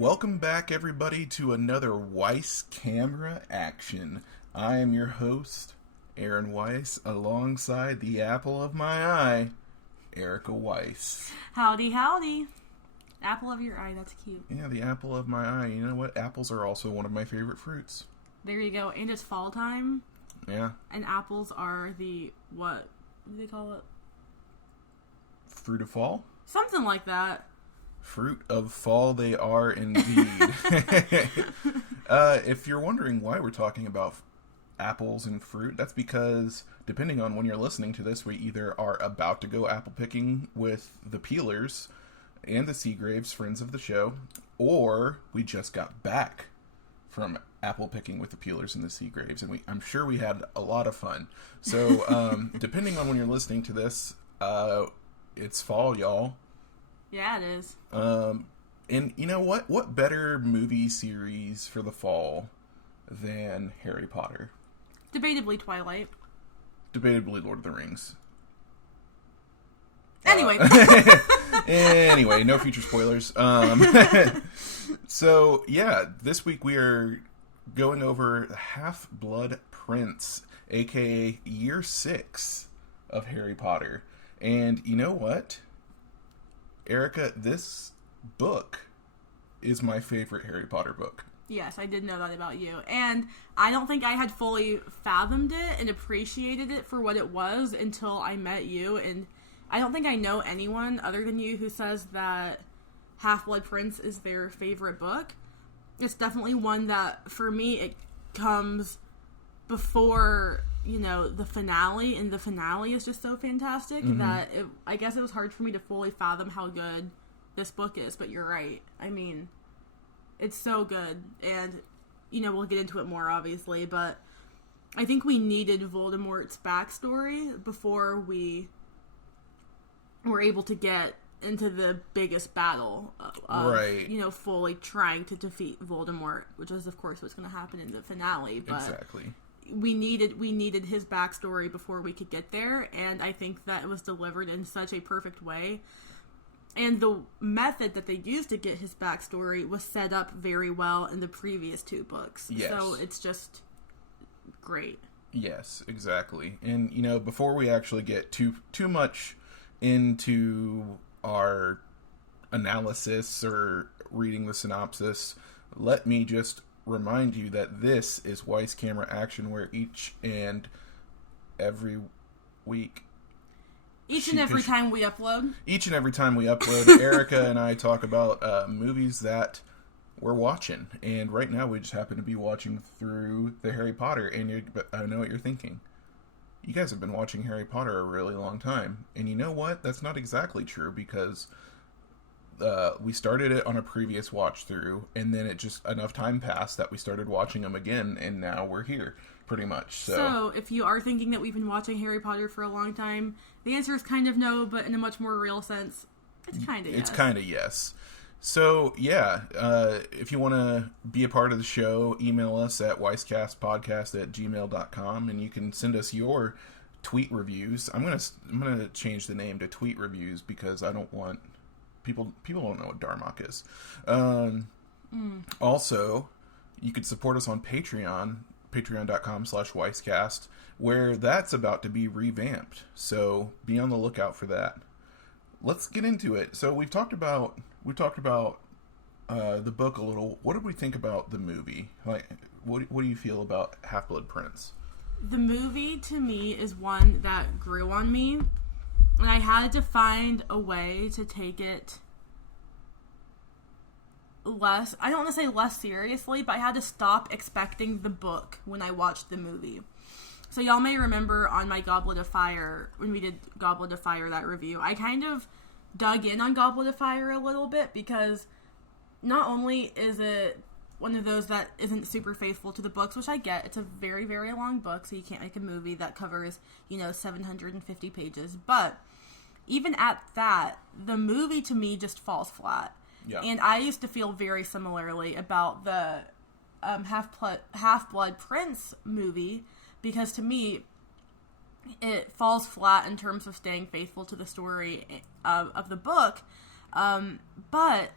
Welcome back, everybody, to another Weiss Camera Action. I am your host, Aaron Weiss, alongside the apple of my eye, Erica Weiss. Howdy, howdy. Apple of your eye, that's cute. Yeah, the apple of my eye. You know what? Apples are also one of my favorite fruits. There you go. And it's fall time. Yeah. And apples are the, what do they call it? Fruit of fall? Something like that. Fruit of fall they are indeed. If you're wondering why we're talking about apples and fruit, that's because, depending on when you're listening to this, we either are about to go apple picking with the Peelers and the Seagraves, friends of the show, or we just got back from apple picking with the Peelers and the Seagraves, and I'm sure we had a lot of fun. So, depending on when you're listening to this, it's fall, y'all. Yeah, it is. And you know what? What better movie series for the fall than Harry Potter? Debatably Twilight. Debatably Lord of the Rings. Anyway. Anyway, no future spoilers. So, yeah, this week we are going over Half-Blood Prince, aka Year 6 of Harry Potter. And you know what? Erica, this book is my favorite Harry Potter book. Yes, I did know that about you. And I don't think I had fully fathomed it and appreciated it for what it was until I met you. And I don't think I know anyone other than you who says that Half-Blood Prince is their favorite book. It's definitely one that, for me, it comes before, you know, the finale, and the finale is just so fantastic that I guess it was hard for me to fully fathom how good this book is, but you're right. I mean, it's so good, and, you know, we'll get into it more, obviously, but I think we needed Voldemort's backstory before we were able to get into the biggest battle of, right, you know, fully trying to defeat Voldemort, which is, of course, what's going to happen in the finale, but exactly. We needed his backstory before we could get there, and I think that it was delivered in such a perfect way. And the method that they used to get his backstory was set up very well in the previous two books. Yes. So it's just great. Yes, exactly. And, you know, before we actually get too much into our analysis or reading the synopsis, let me just remind you that this is Weiss Camera Action, where each and every week, each and every time we upload, Erica and I talk about movies that we're watching. And right now we just happen to be watching through the Harry Potter, and I know what you're thinking. You guys have been watching Harry Potter a really long time. And you know what? That's not exactly true, because we started it on a previous watch through, and then it just enough time passed that we started watching them again, and now we're here, pretty much. So if you are thinking that we've been watching Harry Potter for a long time, the answer is kind of no, but in a much more real sense, it's kind of yes. It's kind of yes. So, yeah, if you want to be a part of the show, email us at weisscastpodcast@gmail.com, and you can send us your tweet reviews. I'm gonna change the name to tweet reviews, because I don't want... People don't know what Darmok is. Also, you could support us on Patreon, patreon.com/weisscast, where that's about to be revamped. So be on the lookout for that. Let's get into it. So we talked about the book a little. What did we think about the movie? Like, what do you feel about Half-Blood Prince? The movie, to me, is one that grew on me. And I had to find a way to take it less, I don't want to say less seriously, but I had to stop expecting the book when I watched the movie. So y'all may remember on my Goblet of Fire, when we did Goblet of Fire, that review, I kind of dug in on Goblet of Fire a little bit, because not only is it one of those that isn't super faithful to the books, which I get, it's a very, very long book, so you can't make a movie that covers, 750 pages, but even at that, the movie to me just falls flat. Yeah. And I used to feel very similarly about the Half-Blood Prince movie, because to me, it falls flat in terms of staying faithful to the story of the book. But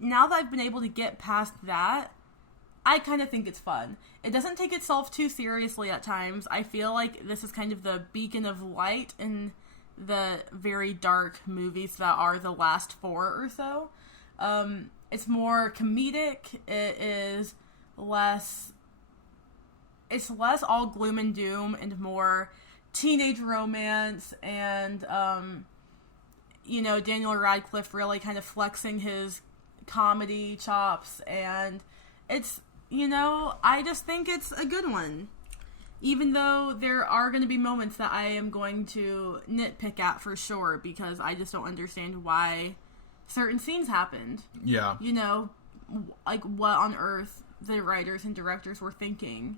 now that I've been able to get past that, I kind of think it's fun. It doesn't take itself too seriously at times. I feel like this is kind of the beacon of light in the very dark movies that are the last 4 or so. It's more comedic. It's less all gloom and doom and more teenage romance and, Daniel Radcliffe really kind of flexing his comedy chops, and it's, I just think it's a good one. Even though there are going to be moments that I am going to nitpick at for sure, because I just don't understand why certain scenes happened. Yeah. Like what on earth the writers and directors were thinking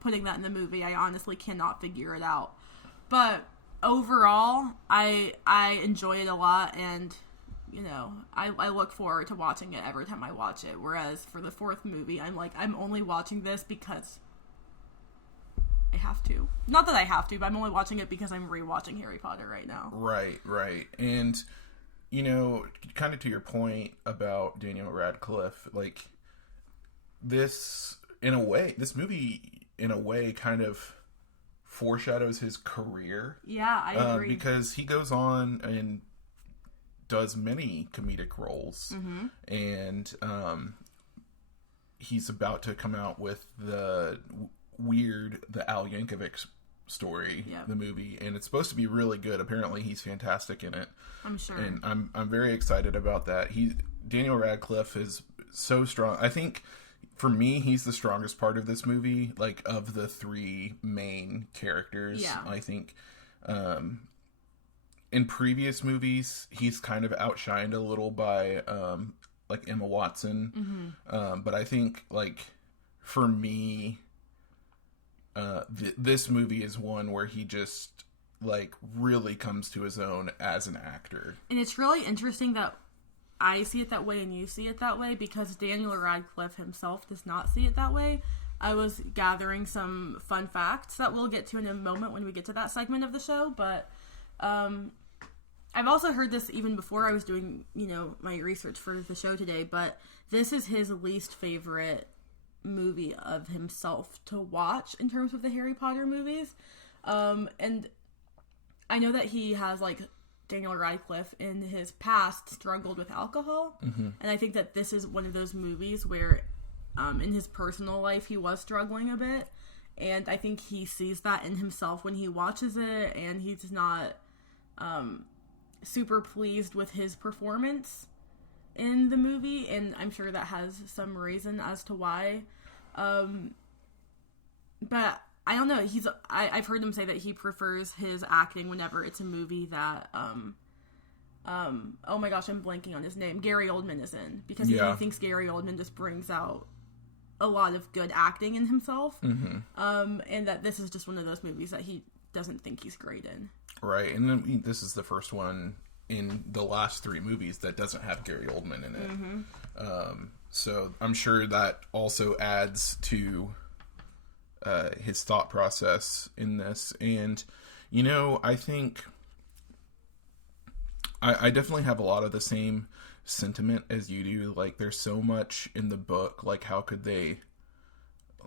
putting that in the movie. I honestly cannot figure it out. But overall, I enjoy it a lot, and I look forward to watching it every time I watch it. Whereas for the 4th movie, I'm only watching this because I have to. Not that I have to, but I'm only watching it because I'm rewatching Harry Potter right now. Right. And, kind of to your point about Daniel Radcliffe, like, this movie, in a way, kind of foreshadows his career. Yeah, I agree. Because he goes on and does many comedic roles. Mm-hmm. And he's about to come out with the Al Yankovic story, the movie, and it's supposed to be really good. Apparently he's fantastic in it. I'm sure. And I'm very excited about that. Daniel Radcliffe is so strong. I think for me, he's the strongest part of this movie, like, of the 3 main characters. Yeah. I think in previous movies, he's kind of outshined a little by like Emma Watson. Mm-hmm. But I think, like, for me, this movie is one where he just, like, really comes to his own as an actor. And it's really interesting that I see it that way and you see it that way, because Daniel Radcliffe himself does not see it that way. I was gathering some fun facts that we'll get to in a moment when we get to that segment of the show, but I've also heard this even before I was doing, my research for the show today, but this is his least favorite movie of himself to watch in terms of the Harry Potter movies. And I know that he has, like, Daniel Radcliffe in his past struggled with alcohol. Mm-hmm. And I think that this is one of those movies where in his personal life he was struggling a bit. And I think he sees that in himself when he watches it, and he's not super pleased with his performance in the movie, and I'm sure that has some reason as to why. But I don't know. I've heard him say that he prefers his acting whenever it's a movie that oh my gosh, I'm blanking on his name. Gary Oldman is in, because he thinks Gary Oldman just brings out a lot of good acting in himself. Mm-hmm. And that this is just one of those movies that he doesn't think he's great in. Right, and then this is the first one in the last 3 movies that doesn't have Gary Oldman in it. Mm-hmm. So I'm sure that also adds to his thought process in this. And, I think I definitely have a lot of the same sentiment as you do. Like, there's so much in the book. Like, how could they,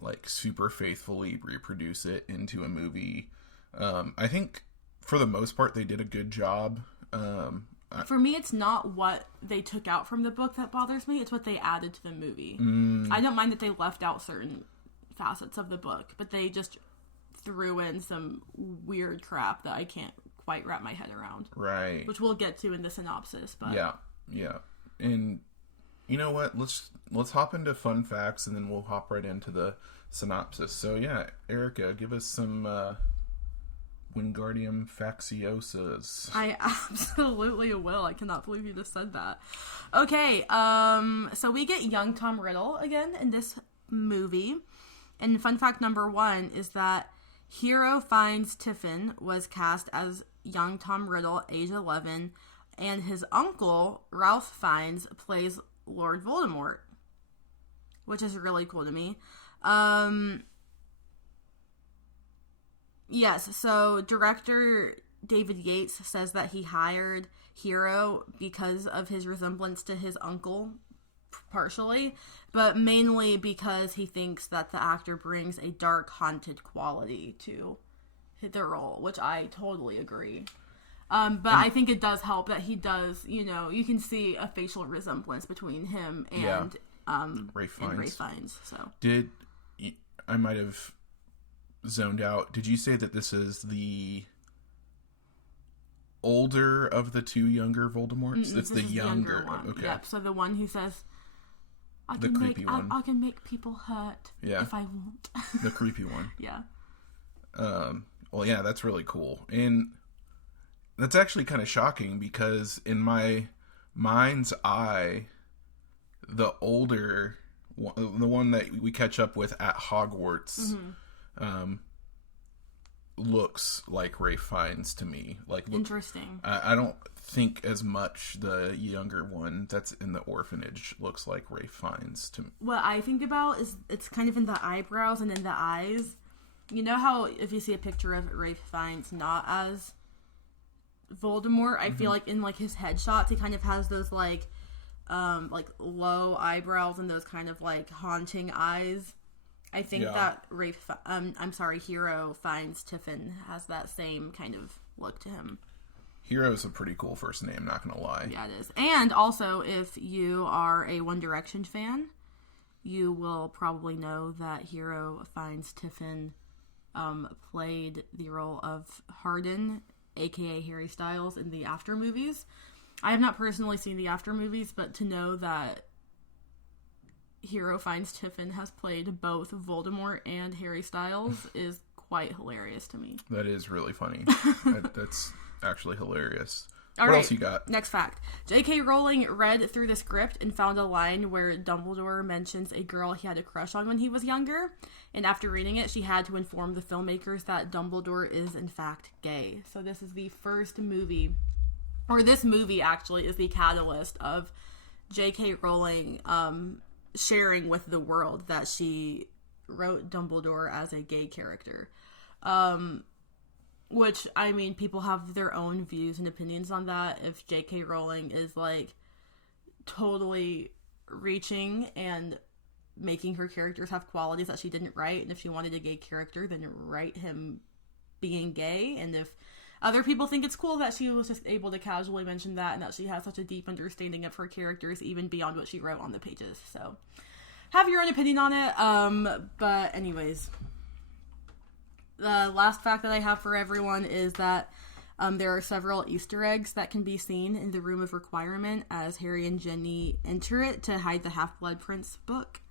like, super faithfully reproduce it into a movie? I think for the most part they did a good job. For me, it's not what they took out from the book that bothers me. It's what they added to the movie. I don't mind that they left out certain facets of the book, but they just threw in some weird crap that I can't quite wrap my head around. Right. Which we'll get to in the synopsis. But Yeah. And you know what? Let's hop into fun facts, and then we'll hop right into the synopsis. So yeah, Erica, give us some Wingardium Factiosas. I absolutely will. I cannot believe you just said that. Okay, so we get young Tom Riddle again in this movie. And fun fact number 1 is that Hero Finds Tiffin was cast as young Tom Riddle, age 11, and his uncle, Ralph Fiennes, plays Lord Voldemort, which is really cool to me. Yes, so director David Yates says that he hired Hero because of his resemblance to his uncle partially, but mainly because he thinks that the actor brings a dark, haunted quality to the role, which I totally agree. But I think it does help that he does, you can see a facial resemblance between him and Ralph Fiennes. So I might have zoned out. Did you say that this is the older of the two younger Voldemorts? It's the younger one. Okay. Yep. So the one who says, I can make people hurt if I want. The creepy one. Yeah. Well, yeah, that's really cool. And that's actually kind of shocking because in my mind's eye, the older one, the one that we catch up with at Hogwarts, looks like Ralph Fiennes to me. Interesting. I don't think as much the younger one that's in the orphanage looks like Ralph Fiennes to me. What I think about is it's kind of in the eyebrows and in the eyes. You know how if you see a picture of Ralph Fiennes not as Voldemort, I feel like in his headshots he kind of has those low eyebrows and those kind of haunting eyes. I think that Hero Fiennes Tiffin has that same kind of look to him. Hero is a pretty cool first name, not gonna lie. Yeah, it is. And also, if you are a One Direction fan, you will probably know that Hero Fiennes Tiffin played the role of Hardin, aka Harry Styles, in the After movies. I have not personally seen the After movies, but to know that Hero Fiennes Tiffin has played both Voldemort and Harry Styles is quite hilarious to me. That is really funny. That's actually hilarious. What else you got? Next fact. J.K. Rowling read through the script and found a line where Dumbledore mentions a girl he had a crush on when he was younger. And after reading it, she had to inform the filmmakers that Dumbledore is, in fact, gay. So this is the first movie, or this movie, actually, is the catalyst of J.K. Rowling sharing with the world that she wrote Dumbledore as a gay character. Which, I mean, people have their own views and opinions on that. If J.K. Rowling is, totally reaching and making her characters have qualities that she didn't write, and if she wanted a gay character, then write him being gay. And if other people think it's cool that she was just able to casually mention that and that she has such a deep understanding of her characters, even beyond what she wrote on the pages. So, have your own opinion on it. But anyways, the last fact that I have for everyone is that there are several Easter eggs that can be seen in the Room of Requirement as Harry and Ginny enter it to hide the Half-Blood Prince book.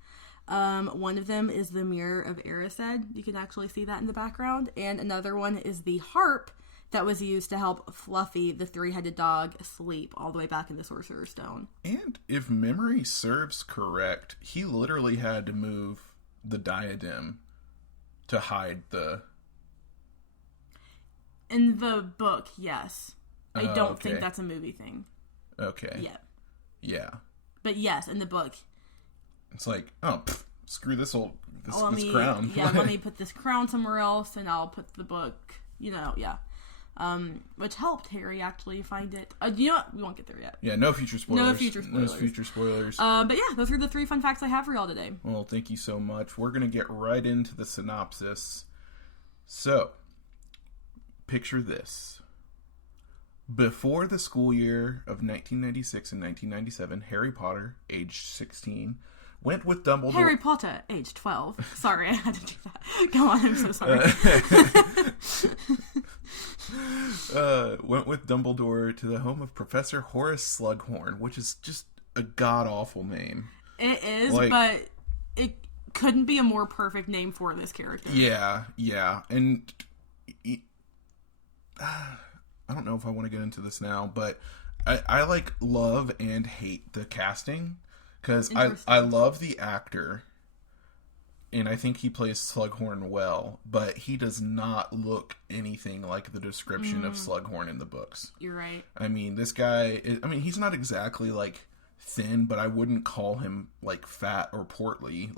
One of them is the Mirror of Erised. You can actually see that in the background. And another one is the harp that was used to help Fluffy, the three-headed dog, sleep all the way back in the Sorcerer's Stone. And if memory serves correct, he literally had to move the diadem to hide the... In the book, yes. I don't think that's a movie thing. Okay. Yeah. Yeah. But yes, in the book. It's like, screw this crown. Yeah, let me put this crown somewhere else, and I'll put the book, yeah. Which helped Harry actually find it. You know what? We won't get there yet. Yeah, no future spoilers. No future spoilers. But yeah, those are the 3 fun facts I have for y'all today. Well, thank you so much. We're going to get right into the synopsis. So, picture this. Before the school year of 1996 and 1997, Harry Potter, aged 16, went with Dumbledore... Harry Potter, age 12. Sorry, I had to do that. Go on, I'm so sorry. Went with Dumbledore to the home of Professor Horace Slughorn, which is just a god-awful name. It is, but it couldn't be a more perfect name for this character. Yeah. And I don't know if I want to get into this now, but I love and hate the casting. Because I love the actor, and I think he plays Slughorn well, but he does not look anything like the description of Slughorn in the books. You're right. I mean, this guy, he's not exactly, thin, but I wouldn't call him, fat or portly,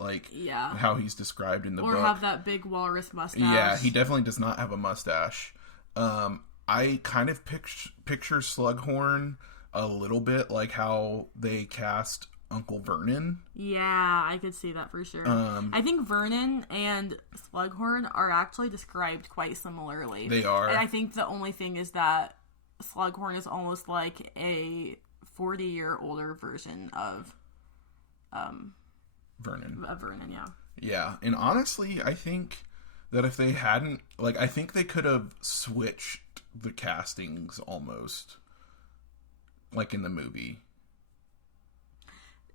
how he's described in the book. Or have that big walrus mustache. Yeah, he definitely does not have a mustache. I kind of picture Slughorn a little bit like how they cast Uncle Vernon. Yeah, I could see that for sure. I think Vernon and Slughorn are actually described quite similarly. They are. And I think the only thing is that Slughorn is almost like a 40-year older version of Vernon. Vernon, yeah. Yeah, and honestly, I think that if they hadn't, like, I think they could have switched the castings almost, like in the movie.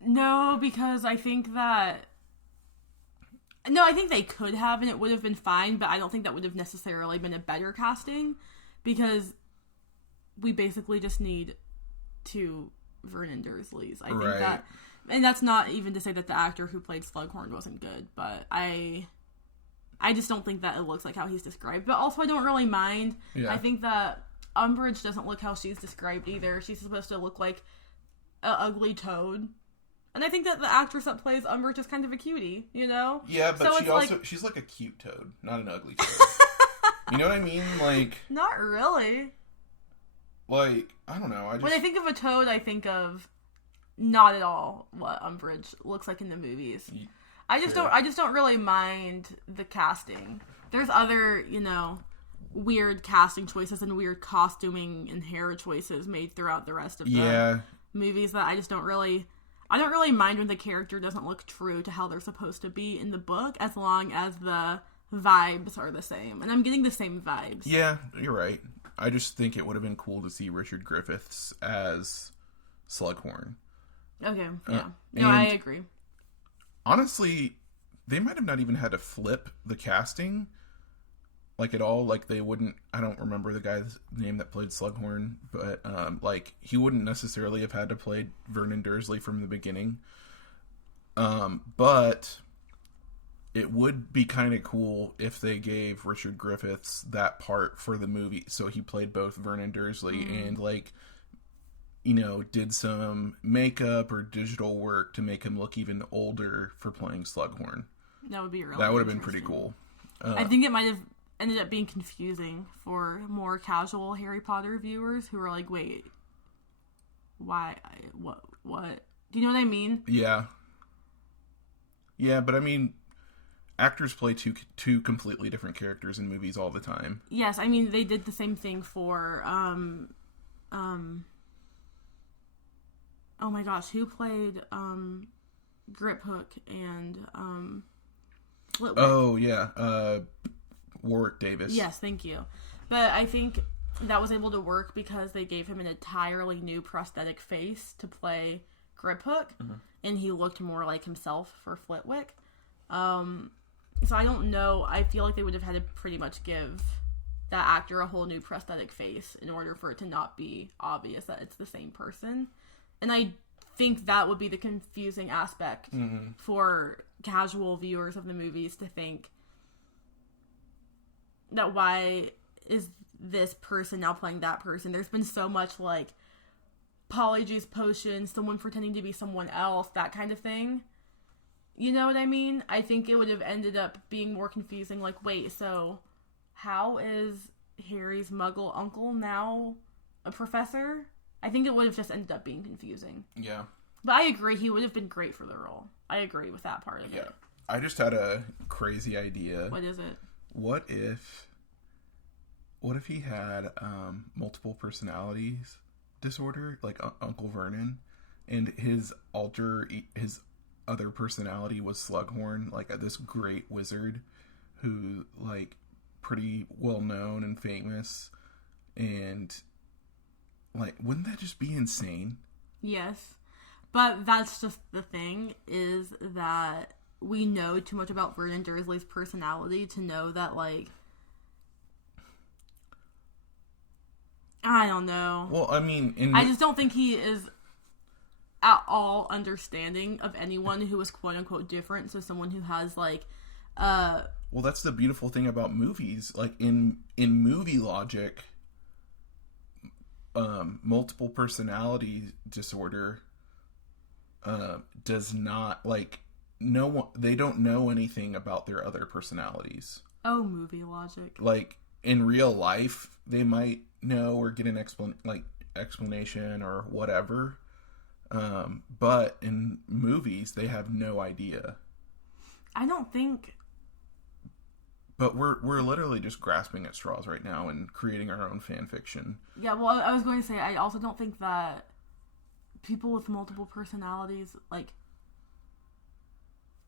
No, because I think I think they could have, and it would have been fine, but I don't think that would have necessarily been a better casting, because we basically just need two Vernon Dursleys. I think that, and that's not even to say that the actor who played Slughorn wasn't good, but I just don't think that it looks like how he's described. But also, I don't really mind. Yeah. I think that Umbridge doesn't look how she's described either. She's supposed to look like an ugly toad. And I think that the actress that plays Umbridge is kind of a cutie, you know? Yeah, but so she's like a cute toad, not an ugly toad. You know what I mean? Like... Not really. Like, I don't know. When I think of a toad, I think of not at all what Umbridge looks like in the movies. I just don't really mind the casting. There's other, you know, weird casting choices and weird costuming and hair choices made throughout the rest of the movies that I don't really mind when the character doesn't look true to how they're supposed to be in the book, as long as the vibes are the same. And I'm getting the same vibes. Yeah, you're right. I just think it would have been cool to see Richard Griffiths as Slughorn. Okay, yeah. No, I agree. Honestly, they might have not even had to flip the casting, like, at all. Like, they wouldn't... I don't remember the guy's name that played Slughorn, but, like, he wouldn't necessarily have had to play Vernon Dursley from the beginning. But it would be kind of cool if they gave Richard Griffiths that part for the movie, so he played both Vernon Dursley and, like, you know, did some makeup or digital work to make him look even older for playing Slughorn. That would be really That would have been pretty cool. I think it might have ended up being confusing for more casual Harry Potter viewers who were like, wait, why? What? Do you know what I mean? Yeah. Yeah, but I mean, actors play two completely different characters in movies all the time. Yes, I mean, they did the same thing for, oh my gosh, who played, Griphook and, Flitwick? Oh, yeah, Warwick Davis. Yes, thank you. But I think that was able to work because they gave him an entirely new prosthetic face to play Griphook, and he looked more like himself for Flitwick. So I don't know. I feel like they would have had to pretty much give that actor a whole new prosthetic face in order for it to not be obvious that it's the same person. And I think that would be the confusing aspect for casual viewers of the movies, to think that why is this person now playing that person? There's been so much, like, polyjuice potion, someone pretending to be someone else, that kind of thing. You know what I mean? I think it would have ended up being more confusing. Like, wait, so how is Harry's muggle uncle now a professor? I think it would have just ended up being confusing. Yeah. But I agree, he would have been great for the role. I agree with that part of it. I just had a crazy idea. What is it? What if he had multiple personalities disorder, like Uncle Vernon, and his other personality was Slughorn, like this great wizard who, like, pretty well known and famous, and, like, wouldn't that just be insane? Yes, but that's just the thing, is that we know too much about Vernon Dursley's personality to know that, like, I don't know. Well, I mean... I just don't think he is at all understanding of anyone who is quote-unquote different. So someone who has, like, Well, that's the beautiful thing about movies. Like, in movie logic, multiple personality disorder does not, like, they don't know anything about their other personalities. Oh, movie logic. Like, in real life, they might know or get an explanation or whatever, But in movies, they have no idea. I don't think... But we're literally just grasping at straws right now and creating our own fan fiction. Yeah, well, I was going to say, I also don't think that people with multiple personalities, like,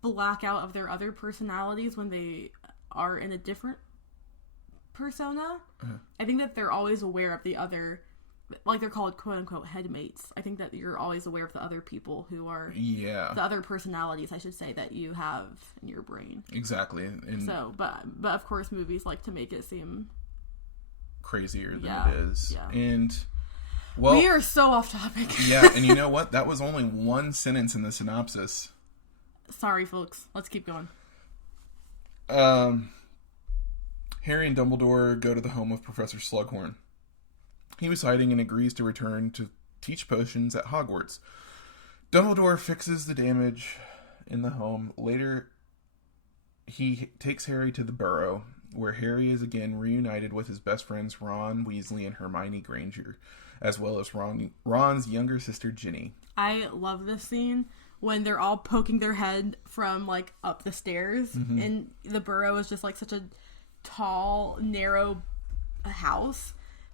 black out of their other personalities when they are in a different persona. I think that they're always aware of the other, like they're called quote-unquote headmates. I think that you're always aware of the other people who are... Yeah. The other personalities, I should say, that you have in your brain. Exactly. And so, but of course, movies like to make it seem... crazier than it is. Yeah. And... Well, we are so off topic. Yeah, and you know what? That was only one sentence in the synopsis. Sorry, folks. Let's keep going. Harry and Dumbledore go to the home of Professor Slughorn. He was hiding and agrees to return to teach potions at Hogwarts. Dumbledore fixes the damage in the home. Later, he takes Harry to the Burrow, where Harry is again reunited with his best friends Ron Weasley and Hermione Granger, as well as Ron's younger sister Ginny. I love this scene when they're all poking their head from, like, up the stairs, and the Burrow is just, like, such a tall, narrow house.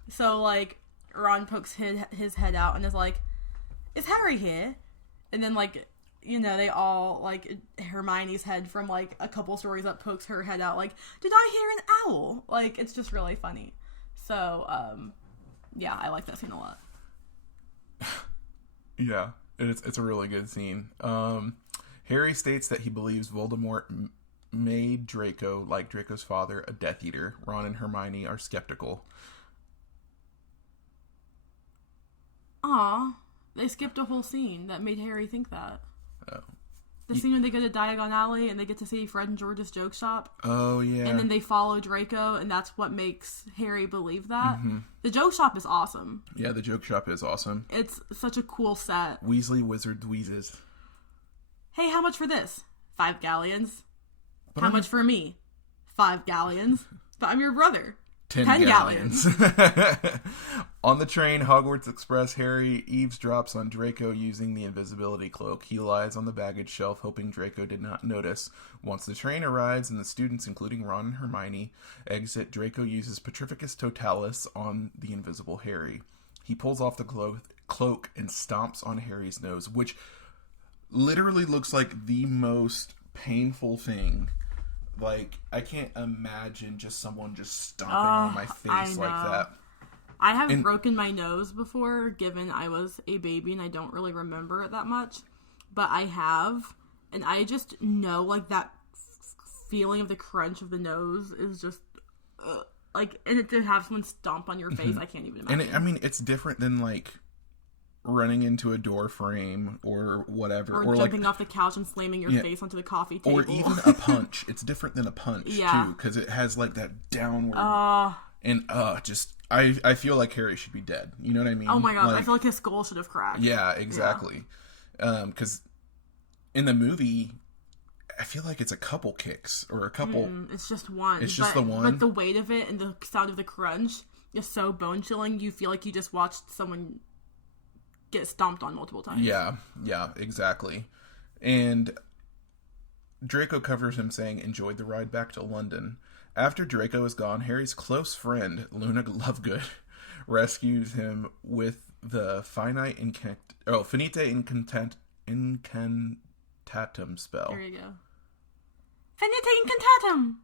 So, like, Ron pokes his head out and is like, "Is Harry here?" And then, like, you know, they all, like, Hermione's head from, like, a couple stories up pokes her head out, like, "Did I hear an owl?" Like, it's just really funny. So, yeah, I like that scene a lot. Yeah, it's a really good scene. Harry states that he believes Voldemort made Draco, like Draco's father, a Death Eater. Ron and Hermione are skeptical. Aw, they skipped a whole scene that made Harry think that. Oh. The scene when they go to Diagon Alley and they get to see Fred and George's joke shop. Oh, yeah. And then they follow Draco, and that's what makes Harry believe that. The joke shop is awesome. Yeah, the joke shop is awesome. It's such a cool set. Weasley Wizard Wheezes. Hey, how much for this? 5 galleons. But How much for me? 5 galleons. But I'm your brother. 10 galleons. On the train, Hogwarts Express, Harry eavesdrops on Draco using the invisibility cloak. He lies on the baggage shelf, hoping Draco did not notice. Once the train arrives and the students, including Ron and Hermione, exit, Draco uses Petrificus Totalis on the invisible Harry. He pulls off the cloak and stomps on Harry's nose, which literally looks like the most painful thing. Like, I can't imagine just someone just stomping on my face like that. I have broken my nose before, given I was a baby and I don't really remember it that much. But I have, and I just know, like, that feeling of the crunch of the nose is just, like, and to have someone stomp on your face, I can't even imagine. And I mean, it's different than, like, running into a door frame or whatever. Or jumping off the couch and slamming your face onto the coffee table. Or even a punch. It's different than a punch, too, because it has, like, that downward... I feel like Harry should be dead. You know what I mean? Oh my god, like, I feel like his skull should have cracked. Yeah, exactly. Because in the movie, I feel like it's a couple kicks or a couple... it's just one. It's just the one? But the weight of it and the sound of the crunch is so bone-chilling, you feel like you just watched someone get stomped on multiple times. Yeah, exactly. And Draco covers him saying, "Enjoyed the ride back to London." After Draco is gone, Harry's close friend, Luna Lovegood, rescues him with the Finite Incantatum spell. There you go. Finite Incantatum!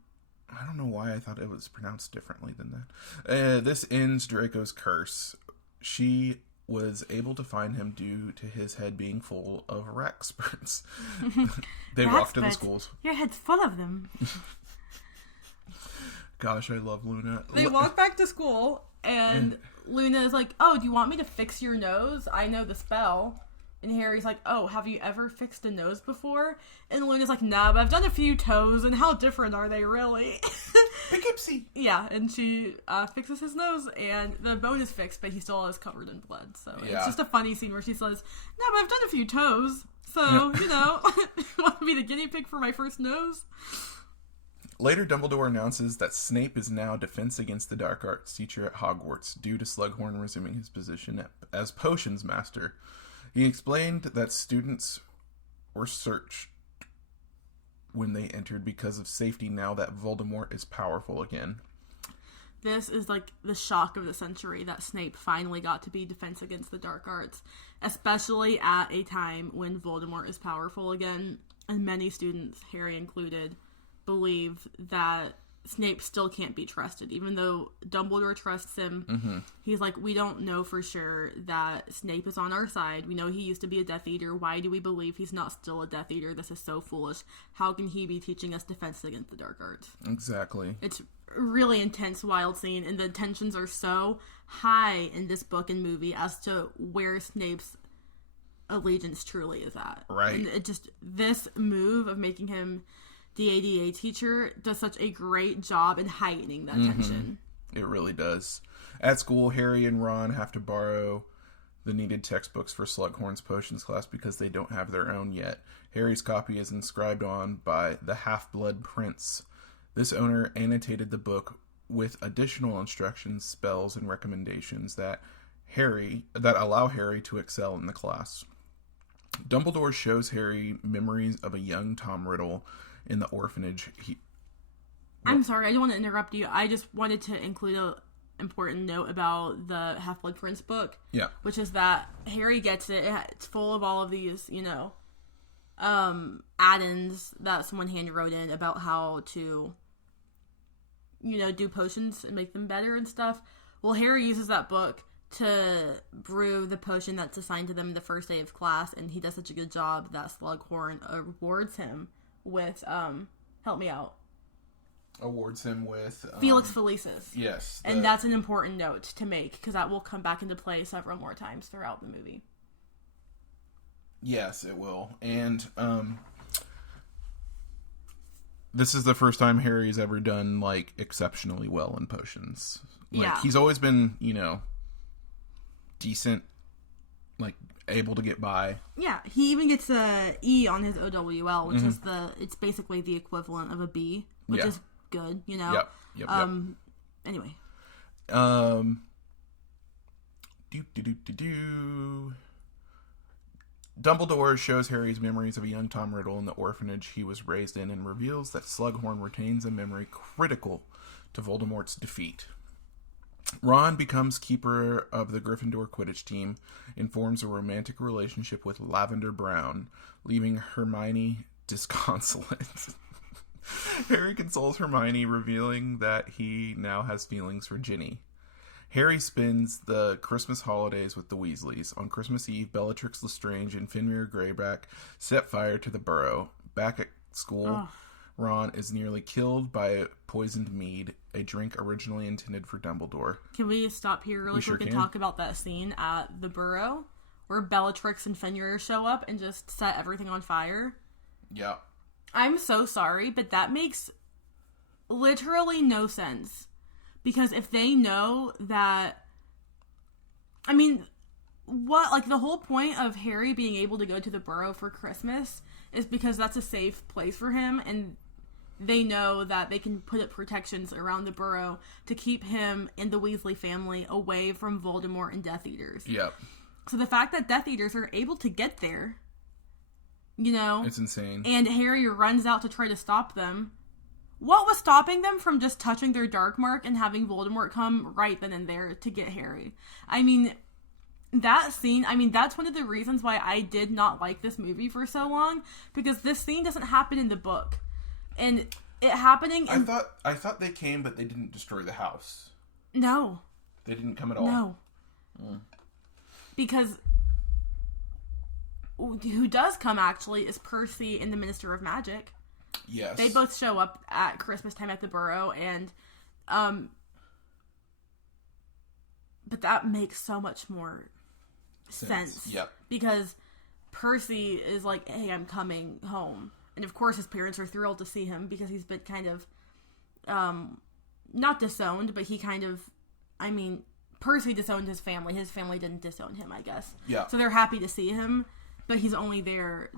I don't know why I thought it was pronounced differently than that. This ends Draco's curse. She was able to find him due to his head being full of rat spurts. They walk to the schools. Your head's full of them. Gosh, I love Luna. They walk back to school, and Luna is like, "Oh, do you want me to fix your nose? I know the spell." And Harry's like, "Oh, have you ever fixed a nose before?" And Luna's like, "Nah, but I've done a few toes, and how different are they really?" Poughkeepsie! Yeah, and she fixes his nose, and the bone is fixed, but he still is covered in blood. So it's just a funny scene where she says, "No, but I've done a few toes, so, you know, you want to be the guinea pig for my first nose?" Later, Dumbledore announces that Snape is now Defense Against the Dark Arts teacher at Hogwarts, due to Slughorn resuming his position as Potions Master. He explained that students were searched when they entered because of safety now that Voldemort is powerful again. This is like the shock of the century that Snape finally got to be Defense Against the Dark Arts, especially at a time when Voldemort is powerful again, and many students, Harry included, believe that Snape still can't be trusted. Even though Dumbledore trusts him, he's like, we don't know for sure that Snape is on our side. We know he used to be a Death Eater. Why do we believe he's not still a Death Eater? This is so foolish. How can he be teaching us Defense Against the Dark Arts? Exactly. It's a really intense, wild scene, and the tensions are so high in this book and movie as to where Snape's allegiance truly is at. Right. And it just, this move of making him the ADA teacher does such a great job in heightening that tension. It really does. At school, Harry and Ron have to borrow the needed textbooks for Slughorn's potions class because they don't have their own yet. Harry's copy is inscribed on by the Half-Blood Prince. This owner annotated the book with additional instructions, spells, and recommendations that allow Harry to excel in the class. Dumbledore shows Harry memories of a young Tom Riddle in the orphanage. I'm sorry, I don't want to interrupt you. I just wanted to include an important note about the Half-Blood Prince book. Yeah. Which is that Harry gets it. It's full of all of these, add-ins that someone hand-wrote in about how to, do potions and make them better and stuff. Well, Harry uses that book to brew the potion that's assigned to them the first day of class, and he does such a good job that Slughorn awards him with, help me out. Awards him with... Felix Felicis. Yes. And that's an important note to make, because that will come back into play several more times throughout the movie. Yes, it will. And, this is the first time Harry's ever done, exceptionally well in potions. He's always been, decent, able to get by. Yeah, he even gets a E on his OWL, which is it's basically the equivalent of a B, which is good, Yep. Anyway. Dumbledore shows Harry's memories of a young Tom Riddle in the orphanage he was raised in and reveals that Slughorn retains a memory critical to Voldemort's defeat. Ron becomes keeper of the Gryffindor Quidditch team and forms a romantic relationship with Lavender Brown, leaving Hermione disconsolate. Harry consoles Hermione, revealing that he now has feelings for Ginny. Harry spends the Christmas holidays with the Weasleys. On Christmas Eve, Bellatrix Lestrange and Fenrir Greyback set fire to the burrow. Back at school, Ron is nearly killed by poisoned mead, a drink originally intended for Dumbledore. Can we stop here really quick and talk about that scene at the burrow where Bellatrix and Fenrir show up and just set everything on fire? Yeah. I'm so sorry, but that makes literally no sense. Because if they know that... I mean, the whole point of Harry being able to go to the burrow for Christmas is because that's a safe place for him, and they know that they can put up protections around the burrow to keep him and the Weasley family away from Voldemort and Death Eaters. Yep. So the fact that Death Eaters are able to get there, it's insane. And Harry runs out to try to stop them. What was stopping them from just touching their dark mark and having Voldemort come right then and there to get Harry? I mean, that scene, that's one of the reasons why I did not like this movie for so long, because this scene doesn't happen in the book. And it happening in... I thought they came, but they didn't destroy the house. No. They didn't come at all? No. Because who does come, actually, is Percy and the Minister of Magic. Yes. They both show up at Christmas time at the burrow, and but that makes so much more sense. Yep. Because Percy is like, hey, I'm coming home. And of course his parents are thrilled to see him because he's been kind of not disowned, but he kind of, Percy disowned his family. His family didn't disown him, I guess. Yeah. So they're happy to see him, but he's only there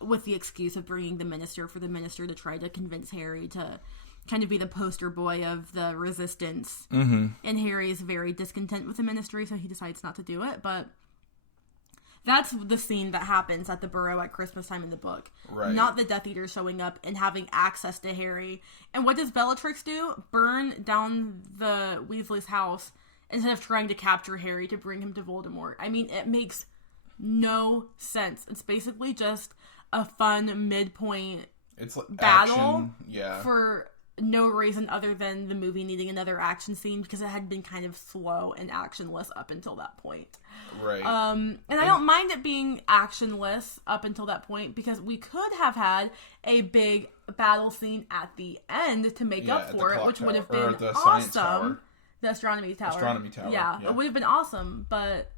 with the excuse of bringing the minister for the minister to try to convince Harry to kind of be the poster boy of the resistance. Mm-hmm. And Harry is very discontent with the ministry, so he decides not to do it. But That's the scene that happens at the Burrow at Christmas time in the book. Right. Not the Death Eaters showing up and having access to Harry. And what does Bellatrix do? Burn down the Weasley's house instead of trying to capture Harry to bring him to Voldemort. I mean, it makes no sense. It's basically just a fun midpoint battle for no reason other than the movie needing another action scene because it had been kind of slow and actionless up until that point. Right. And I don't mind it being actionless up until that point because we could have had a big battle scene at the end to make up for it, which would have been awesome. The astronomy tower. Yeah, it would have been awesome, but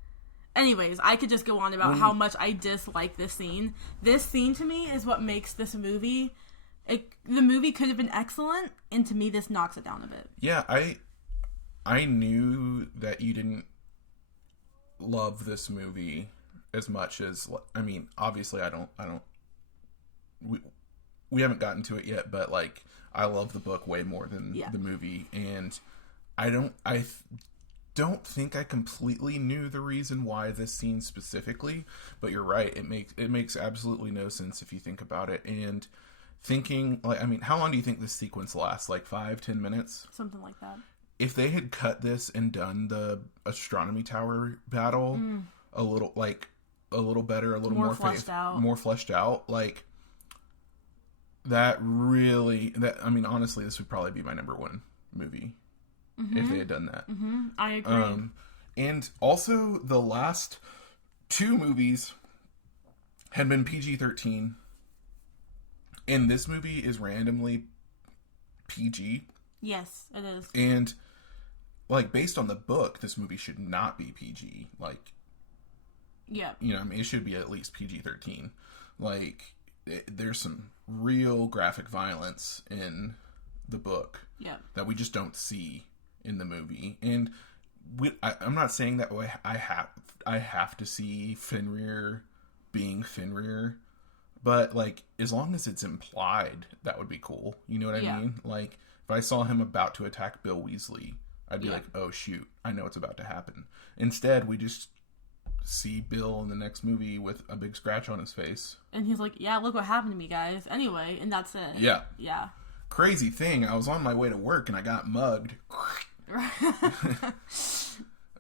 anyways, I could just go on about how much I dislike this scene. This scene to me is what makes this movie. The movie could have been excellent, and to me, this knocks it down a bit. Yeah, I knew that you didn't love this movie as much as, I mean, obviously I don't. We haven't gotten to it yet, but like I love the book way more than the movie, and I don't think I completely knew the reason why this scene specifically, but you're right. It makes absolutely no sense if you think about it. And thinking, like, I mean, how long do you think this sequence lasts? Like 5-10 minutes? Something like that. If they had cut this and done the astronomy tower battle a little better, a little more fleshed out, like that really, I mean, honestly, this would probably be my number one movie if they had done that. I agree. And also the last two movies had been PG-13. And this movie is randomly PG. Yes, it is. And, like, based on the book, this movie should not be PG. Like, yeah. You know, I mean, it should be at least PG-13. Like, there's some real graphic violence in the book that we just don't see in the movie. And I'm not saying that I have to see Fenrir being Fenrir. But, like, as long as it's implied, that would be cool. You know what I mean? Like, if I saw him about to attack Bill Weasley, I'd be like, oh, shoot, I know what's about to happen. Instead, we just see Bill in the next movie with a big scratch on his face. And he's like, yeah, look what happened to me, guys. Anyway, and that's it. Yeah. Yeah. Crazy thing, I was on my way to work and I got mugged.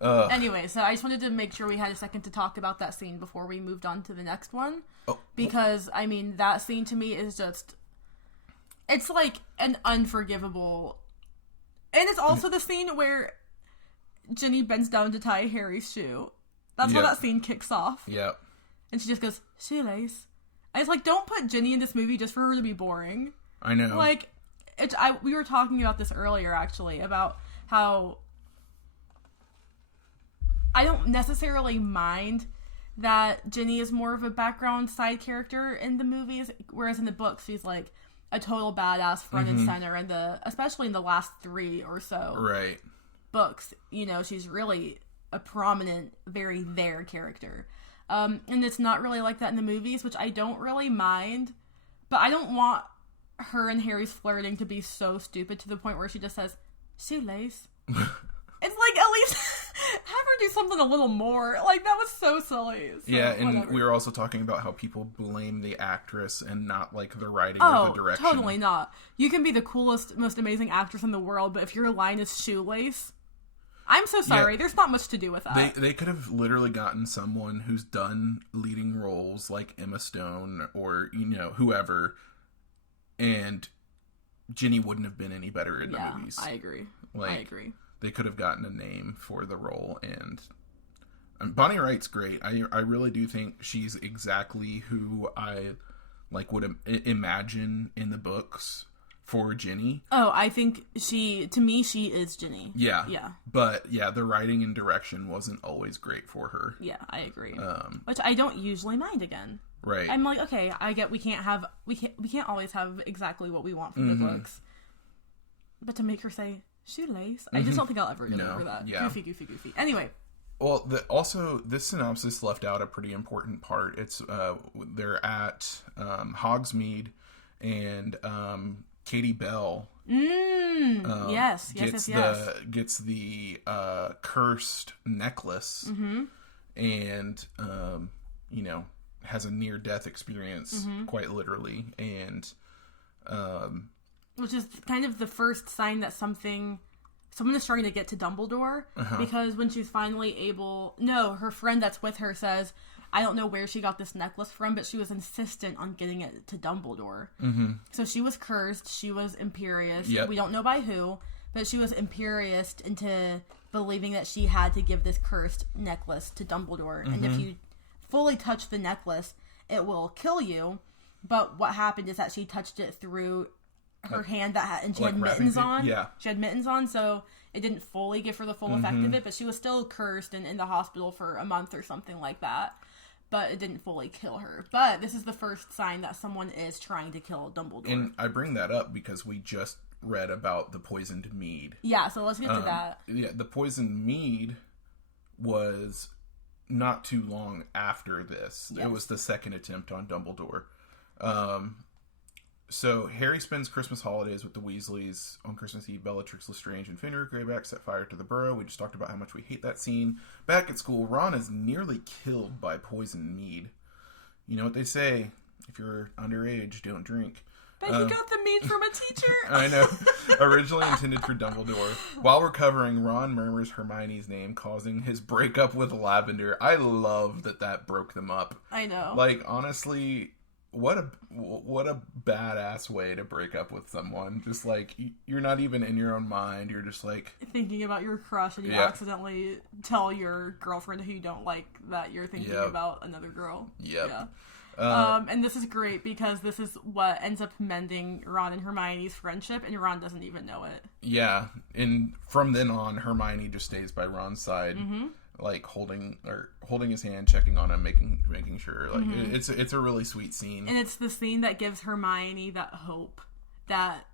Anyway, so I just wanted to make sure we had a second to talk about that scene before we moved on to the next one. Because, I mean, that scene to me is just... It's like an unforgivable... And it's also the scene where Ginny bends down to tie Harry's shoe. That's where that scene kicks off. Yeah. And she just goes, shoelace. And it's like, don't put Ginny in this movie just for her to be boring. I know. Like, we were talking about this earlier, actually, about how... I don't necessarily mind that Ginny is more of a background side character in the movies, whereas in the books she's like a total badass front and center, and especially in the last 3 or so books, you know, she's really a prominent, very there character. And it's not really like that in the movies, which I don't really mind, but I don't want her and Harry's flirting to be so stupid to the point where she just says, shoelace. It's like, at least have her do something a little more. Like, that was so silly. So, yeah, and whatever. We were also talking about how people blame the actress and not, like, the writing or the direction. Oh, totally not. You can be the coolest, most amazing actress in the world, but if your line is shoelace, I'm so sorry. There's not much to do with that. They could have literally gotten someone who's done leading roles like Emma Stone or, you know, whoever, and Ginny wouldn't have been any better in the movies. I agree. Like, I agree. They could have gotten a name for the role, and Bonnie Wright's great. I really do think she's exactly who I like would imagine in the books for Ginny. Oh, I think to me, she is Ginny. Yeah. Yeah. But yeah, the writing and direction wasn't always great for her. Yeah, I agree. Which I don't usually mind again. Right. I'm like, okay, I get we can't always have exactly what we want from the books. But to make her say shoelace, I just don't think I'll ever get over that. Yeah. Goofy. Anyway. Well, also, this synopsis left out a pretty important part. It's, they're at Hogsmeade, and Katie Bell yes. gets the cursed necklace, and has a near-death experience, quite literally, and which is kind of the first sign that someone is starting to get to Dumbledore, because when she's finally her friend that's with her says, I don't know where she got this necklace from, but she was insistent on getting it to Dumbledore. So she was cursed, she was imperious, we don't know by who, but she was imperious into believing that she had to give this cursed necklace to Dumbledore, and if you fully touch the necklace, it will kill you. But what happened is that she touched it through her hand and she had mittens on. Yeah. She had mittens on, so it didn't fully give her the full effect of it, but she was still cursed and in the hospital for a month or something like that. But it didn't fully kill her. But this is the first sign that someone is trying to kill Dumbledore. And I bring that up because we just read about the poisoned mead. Yeah, so let's get to that. Yeah, the poisoned mead was not too long after this. Yes. It was the second attempt on Dumbledore. So Harry spends Christmas holidays with the Weasleys. On Christmas Eve, Bellatrix Lestrange and Fenrir Greyback set fire to the burrow. We just talked about how much we hate that scene. Back at school, Ron is nearly killed by poisoned mead. You know what they say, if you're underage, don't drink. But he got the mead from a teacher. I know. Originally intended for Dumbledore. While recovering, Ron murmurs Hermione's name, causing his breakup with Lavender. I love that broke them up. I know. Like, honestly, what a badass way to break up with someone. Just like, you're not even in your own mind. You're just like thinking about your crush, and you accidentally tell your girlfriend who you don't like that you're thinking about another girl. Yep. Yeah. And this is great because this is what ends up mending Ron and Hermione's friendship, and Ron doesn't even know it. Yeah, and from then on, Hermione just stays by Ron's side, like holding his hand, checking on him, making sure. Like it's a really sweet scene, and it's the scene that gives Hermione that hope that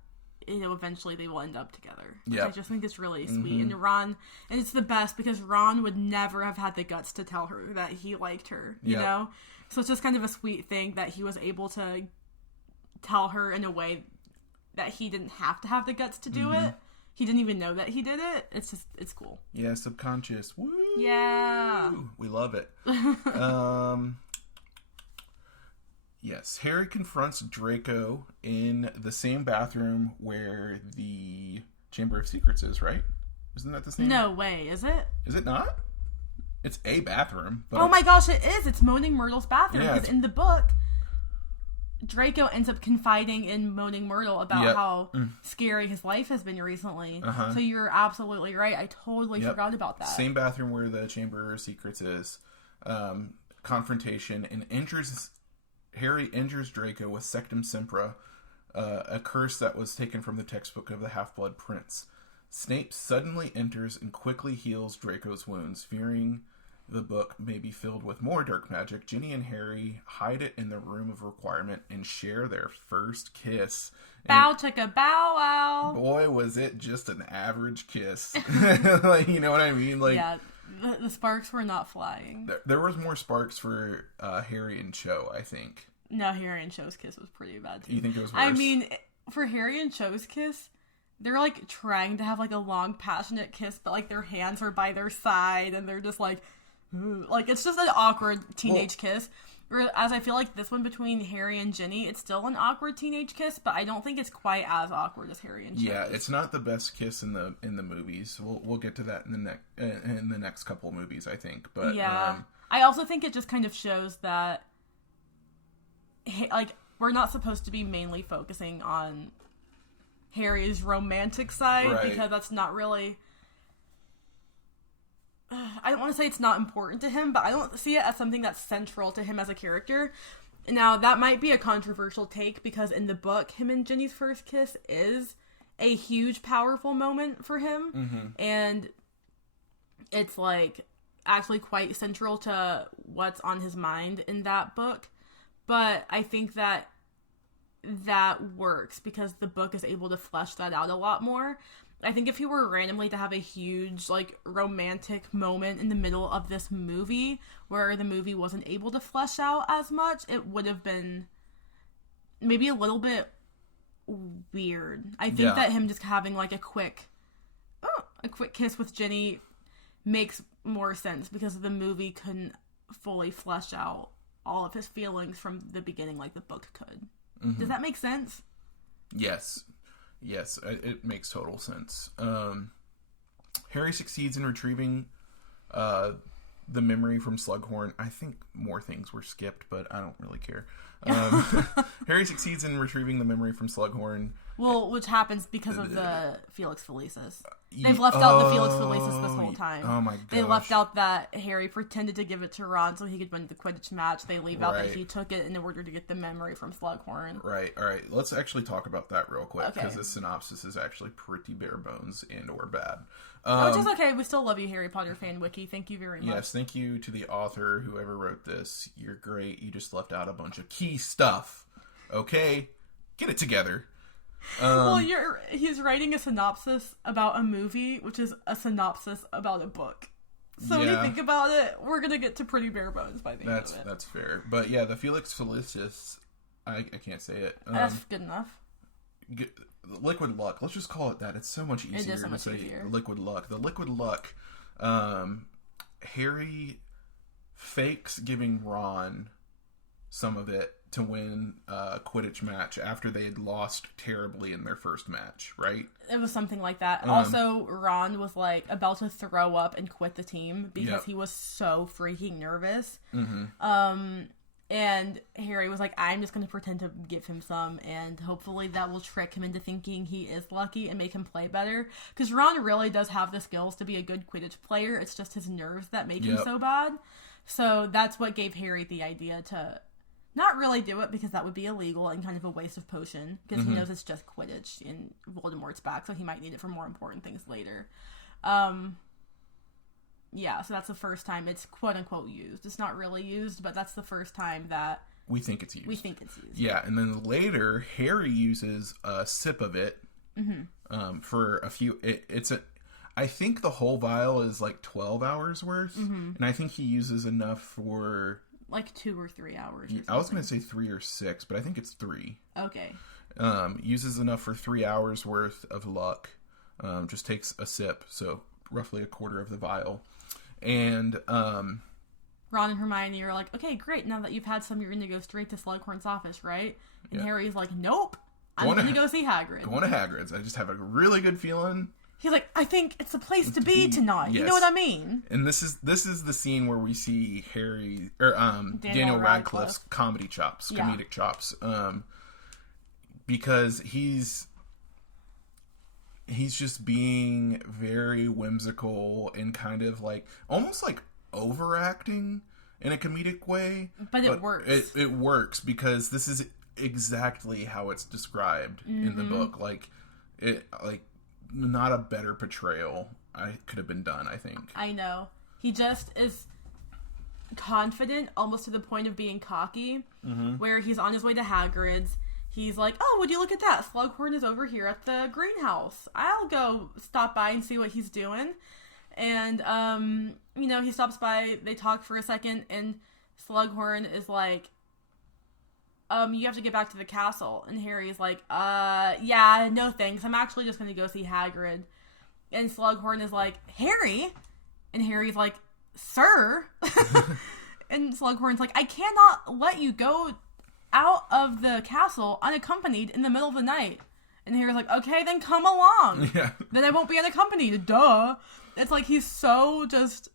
eventually they will end up together. Yeah, I just think it's really sweet, and it's the best because Ron would never have had the guts to tell her that he liked her. You know. So it's just kind of a sweet thing that he was able to tell her in a way that he didn't have to have the guts to do it. He didn't even know that he did it. It's cool. Yeah, subconscious. Woo! Yeah. We love it. Yes, Harry confronts Draco in the same bathroom where the Chamber of Secrets is, right? Isn't that the same? No way, is it? Is it not? It's a bathroom. But oh my gosh, it is. It's Moaning Myrtle's bathroom. Because in the book, Draco ends up confiding in Moaning Myrtle about how scary his life has been recently. So you're absolutely right. I totally forgot about that. Same bathroom where the Chamber of Secrets is. Confrontation, and Harry injures Draco with Sectum Sempra, a curse that was taken from the textbook of the Half-Blood Prince. Snape suddenly enters and quickly heals Draco's wounds. Fearing the book may be filled with more dark magic, Ginny and Harry hide it in the room of requirement and share their first kiss. Bow chicka bow wow. Boy, was it just an average kiss. Like, you know what I mean? Like, yeah, the sparks were not flying. There was more sparks for Harry and Cho, I think. No, Harry and Cho's kiss was pretty bad too. You think it was worse? I mean, for Harry and Cho's kiss, they're like trying to have like a long passionate kiss, but like their hands are by their side and they're just like it's just an awkward teenage kiss. Whereas I feel like this one between Harry and Ginny, it's still an awkward teenage kiss, but I don't think it's quite as awkward as Harry and Cho. Yeah, it's not the best kiss in the movies. We'll get to that in the next couple movies, I think. But yeah, I also think it just kind of shows that like we're not supposed to be mainly focusing on Harry's romantic side because that's not really. I don't want to say it's not important to him, but I don't see it as something that's central to him as a character. Now, that might be a controversial take because in the book, him and Ginny's first kiss is a huge, powerful moment for him. And it's like actually quite central to what's on his mind in that book. But I think that works because the book is able to flesh that out a lot more. I think if he were randomly to have a huge, like, romantic moment in the middle of this movie where the movie wasn't able to flesh out as much, it would have been maybe a little bit weird. I think that him just having, like, a quick kiss with Ginny makes more sense because the movie couldn't fully flesh out all of his feelings from the beginning like the book could. Mm-hmm. Does that make sense? Yes, it makes total sense. Harry succeeds in retrieving the memory from Slughorn. I think more things were skipped, but I don't really care. Harry succeeds in retrieving the memory from Slughorn. Well, which happens because of the Felix Felicis. They've left out the Felix Felicis this whole time. Oh my gosh. They left out that Harry pretended to give it to Ron so he could win the Quidditch match. They leave out that he took it in order to get the memory from Slughorn. Right, alright. Let's actually talk about that real quick, because Okay. this synopsis is actually pretty bare bones and or bad. Which is okay. We still love you, Harry Potter fan wiki. Thank you very much. Yes, thank you to the author, whoever wrote this. You're great. You just left out a bunch of key stuff. Okay? Get it together. Well, he's writing a synopsis about a movie, which is a synopsis about a book. So when you think about it, we're going to get to pretty bare bones by the end of it. That's fair. But yeah, the Felix Felicis, I can't say it. That's good enough. Liquid Luck. Let's just call it that. It's so much easier so to much say easier. Liquid Luck. The Liquid Luck. Harry fakes giving Ron some of it to win a Quidditch match after they had lost terribly in their first match, right? It was something like that. Also, Ron was like about to throw up and quit the team because he was so freaking nervous. Mm-hmm. And Harry was like, I'm just going to pretend to give him some, and hopefully that will trick him into thinking he is lucky and make him play better. Because Ron really does have the skills to be a good Quidditch player. It's just his nerves that make him so bad. So that's what gave Harry the idea to not really do it, because that would be illegal and kind of a waste of potion, because he knows it's just Quidditch and Voldemort's back, so he might need it for more important things later. Yeah, so that's the first time it's quote-unquote used. It's not really used, but that's the first time that we think it's used. Yeah, and then later, Harry uses a sip of it for a few... I think the whole vial is like 12 hours worth, and I think he uses enough for... like 2 or 3 hours. I was going to say 3 or 6, but I think it's 3. Okay. Uses enough for 3 hours worth of luck. Just takes a sip, so roughly a quarter of the vial. And Ron and Hermione are like, okay, great. Now that you've had some, you're going to go straight to Slughorn's office, right? And Harry's like, nope. I'm going to go see Hagrid. Going to Hagrid's. I just have a really good feeling. He's like, I think it's the place to be tonight. Yes. You know what I mean? And this is the scene where we see Harry or Daniel Radcliffe's comedic chops, because he's just being very whimsical and kind of like almost like overacting in a comedic way. But it works. It works because this is exactly how it's described in the book. Not a better portrayal could have been done, I think. I know. He just is confident, almost to the point of being cocky, where he's on his way to Hagrid's. He's like, oh, would you look at that? Slughorn is over here at the greenhouse. I'll go stop by and see what he's doing. And, he stops by, they talk for a second, and Slughorn is like, you have to get back to the castle. And Harry's like, yeah, no thanks. I'm actually just going to go see Hagrid. And Slughorn is like, Harry? And Harry's like, sir? And Slughorn's like, I cannot let you go out of the castle unaccompanied in the middle of the night. And Harry's like, okay, then come along. Yeah. Then I won't be unaccompanied. Duh. It's like he's so just...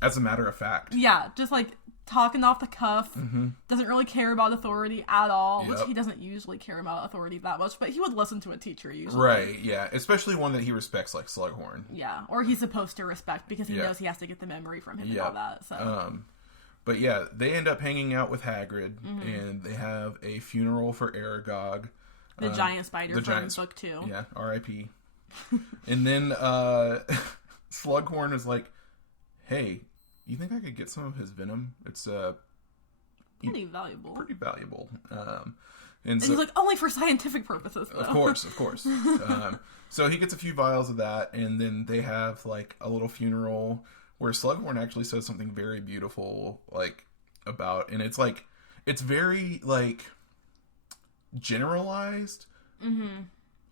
as a matter of fact. Yeah, just like talking off the cuff. Doesn't really care about authority at all, which he doesn't usually care about authority that much, but he would listen to a teacher usually. Right, yeah. Especially one that he respects like Slughorn. Yeah, or he's supposed to respect because he knows he has to get the memory from him and all that. So. But yeah, they end up hanging out with Hagrid, and they have a funeral for Aragog. The giant spider from book 2. Yeah, R.I.P. And then Slughorn is like, hey, you think I could get some of his venom? It's pretty valuable. And so, he's like, only for scientific purposes, though. Of course. So he gets a few vials of that, and then they have like a little funeral where Slughorn actually says something very beautiful, like about, and it's like, it's very like generalized.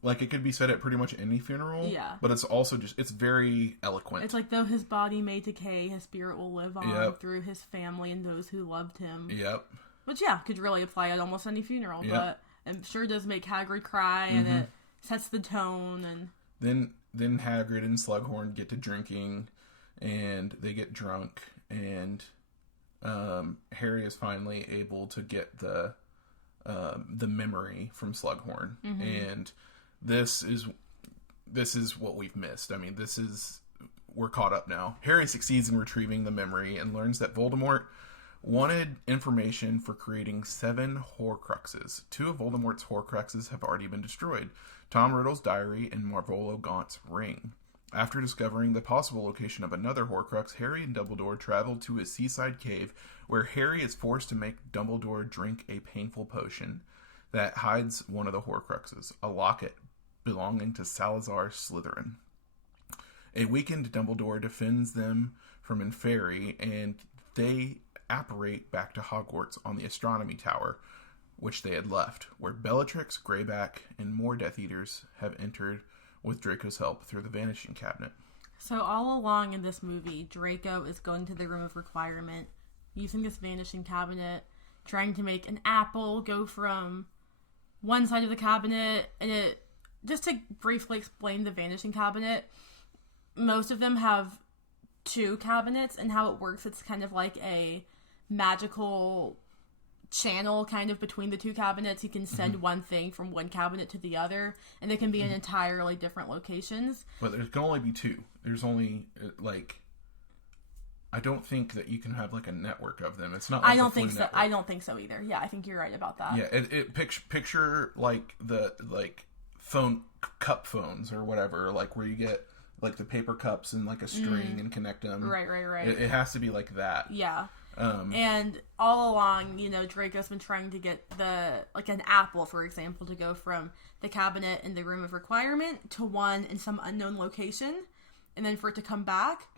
like, it could be said at pretty much any funeral. Yeah. But it's also just, it's very eloquent. It's like, though his body may decay, his spirit will live on through his family and those who loved him. Yep. Which, could really apply at almost any funeral. Yep. But it sure does make Hagrid cry, and it sets the tone. And Then Hagrid and Slughorn get to drinking, and they get drunk, and Harry is finally able to get the memory from Slughorn, and this is what we've missed. I mean, we're caught up now. Harry succeeds in retrieving the memory and learns that Voldemort wanted information for creating 7 Horcruxes. 2 of Voldemort's Horcruxes have already been destroyed: Tom Riddle's diary and Marvolo Gaunt's ring. After discovering the possible location of another Horcrux, Harry and Dumbledore travel to a seaside cave where Harry is forced to make Dumbledore drink a painful potion that hides one of the Horcruxes, a locket belonging to Salazar Slytherin. A weakened Dumbledore defends them from Inferi, and they apparate back to Hogwarts on the Astronomy Tower, which they had left, where Bellatrix, Greyback, and more Death Eaters have entered with Draco's help through the Vanishing Cabinet. So all along in this movie, Draco is going to the Room of Requirement, using this Vanishing Cabinet, trying to make an apple go from one side of the cabinet, and it, just to briefly explain the Vanishing Cabinet, most of them have 2 cabinets, and how it works, it's kind of like a magical channel kind of between the 2 cabinets. You can send one thing from one cabinet to the other, and they can be in entirely different locations. But there can only be 2. There's only, like, I don't think that you can have, like, a network of them. It's not like I don't think so. network. I don't think so either. Yeah, I think you're right about that. Yeah, picture like the phone cup phones or whatever, like where you get like the paper cups and like a string and connect them. Right. It has to be like that. Yeah. And all along, Draco's been trying to get an apple, for example, to go from the cabinet in the Room of Requirement to one in some unknown location, and then for it to come back,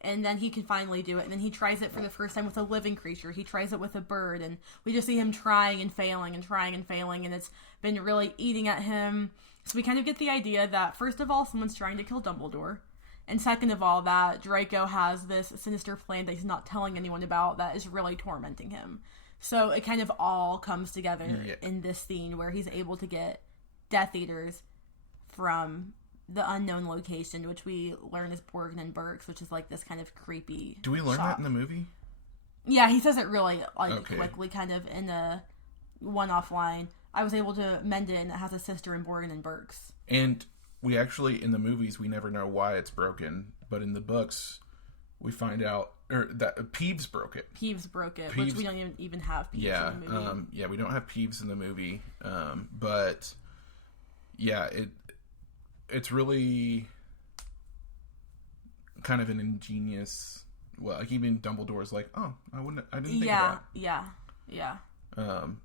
and then he can finally do it. And then he tries it for the first time with a living creature. He tries it with a bird, and we just see him trying and failing, and it's been really eating at him. So we kind of get the idea that, first of all, someone's trying to kill Dumbledore. And second of all, that Draco has this sinister plan that he's not telling anyone about that is really tormenting him. So it kind of all comes together in this scene where he's able to get Death Eaters from the unknown location, which we learn is Borgin and Burkes, which is like this kind of creepy Do we learn shop. that in the movie? Yeah, he says it really quickly, kind of in a one-off line. I was able to mend it, and it has a sister in Borgin and Burkes. And we actually, in the movies, we never know why it's broken, but in the books, we find out that Peeves broke it. Peeves broke it, which we don't even have Peeves in the movie. We don't have Peeves in the movie, but yeah, it's really kind of an ingenious. Well, like even Dumbledore's like, oh, I didn't think of that. Yeah.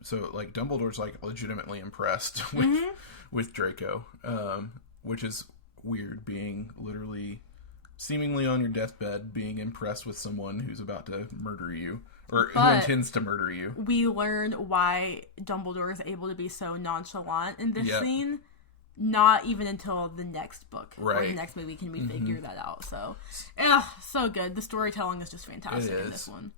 So like Dumbledore's like legitimately impressed with Draco, which is weird, being literally seemingly on your deathbed, being impressed with someone who's about to murder you, or who intends to murder you. We learn why Dumbledore is able to be so nonchalant in this scene. Not even until the next book or the next movie can we figure that out. So, so good. The storytelling is just fantastic in this one.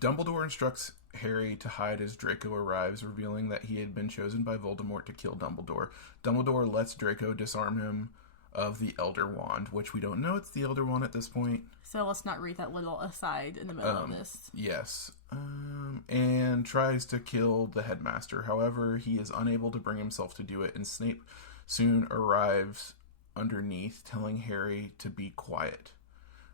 Dumbledore instructs Harry to hide as Draco arrives, revealing that he had been chosen by Voldemort to kill Dumbledore. Dumbledore lets Draco disarm him of the Elder Wand, which we don't know it's the Elder Wand at this point. So let's not read that little aside in the middle of this. Yes. And tries to kill the headmaster. However, he is unable to bring himself to do it, and Snape soon arrives underneath, telling Harry to be quiet.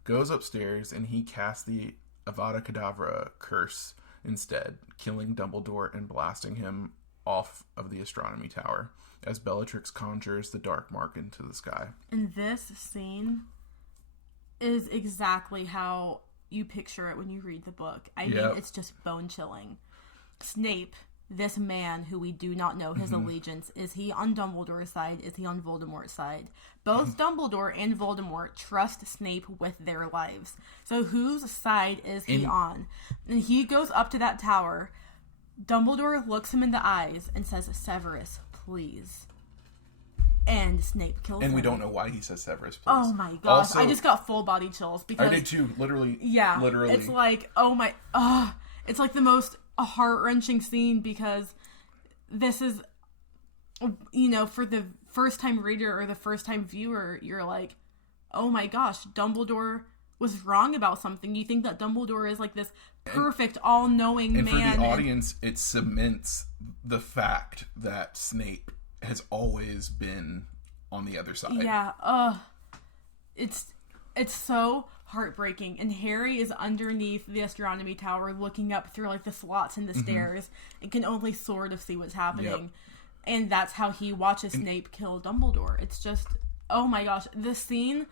Goes upstairs, and he casts the Avada Kedavra curse instead, killing Dumbledore and blasting him off of the Astronomy Tower as Bellatrix conjures the Dark Mark into the sky. And this scene is exactly how you picture it when you read the book. I mean, it's just bone-chilling. Snape, this man who we do not know his allegiance, is he on Dumbledore's side? Is he on Voldemort's side? Both Dumbledore and Voldemort trust Snape with their lives. So whose side is he on? And he goes up to that tower. Dumbledore looks him in the eyes and says, "Severus, please." And Snape kills him. And we don't know why he says Severus, please. Oh my gosh. Also, I just got full body chills because... I did too, literally. Yeah. Literally. It's like, oh my... it's like the most heart-wrenching scene because this is, you know, for the first-time reader or the first-time viewer, you're like, oh my gosh, Dumbledore was wrong about something. You think that Dumbledore is like this perfect, all-knowing man. And for the audience, it cements the fact that Snape has always been on the other side. Yeah, it's so heartbreaking. And Harry is underneath the astronomy tower looking up through like the slots in the stairs and can only sort of see what's happening. Yep. And that's how he watches Snape kill Dumbledore. It's just, oh my gosh, this scene,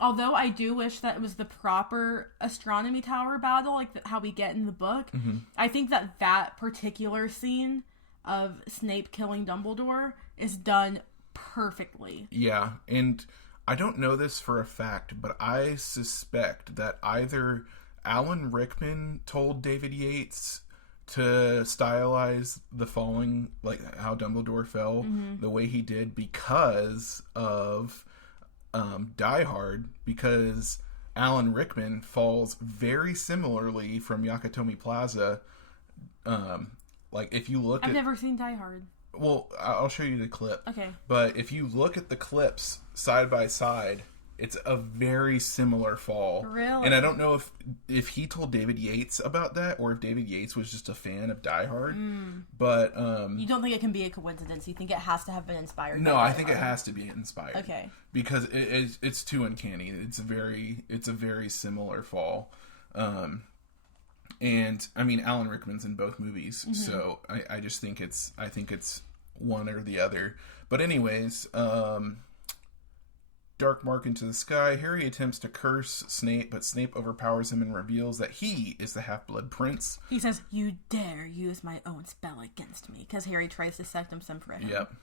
although I do wish that it was the proper astronomy tower battle, like how we get in the book, I think that particular scene of Snape killing Dumbledore is done perfectly. Yeah, and I don't know this for a fact, but I suspect that either Alan Rickman told David Yates to stylize the falling, like how Dumbledore fell the way he did because of Die Hard, because Alan Rickman falls very similarly from Yakatomi Plaza. Like, if you look I've never seen Die Hard. Well, I'll show you the clip. Okay. But if you look at the clips side by side, it's a very similar fall. Really? And I don't know if he told David Yates about that or if David Yates was just a fan of Die Hard. But you don't think it can be a coincidence? You think it has to have been inspired? No, I think it has to be inspired. Okay. Because it's too uncanny. It's a very similar fall. And I mean, Alan Rickman's in both movies, so I just think it's one or the other. But anyways, dark mark into the sky. Harry attempts to curse Snape, but Snape overpowers him and reveals that he is the Half-Blood Prince. He says, "You dare use my own spell against me," because Harry tries to Sectum Sempra him. Yep.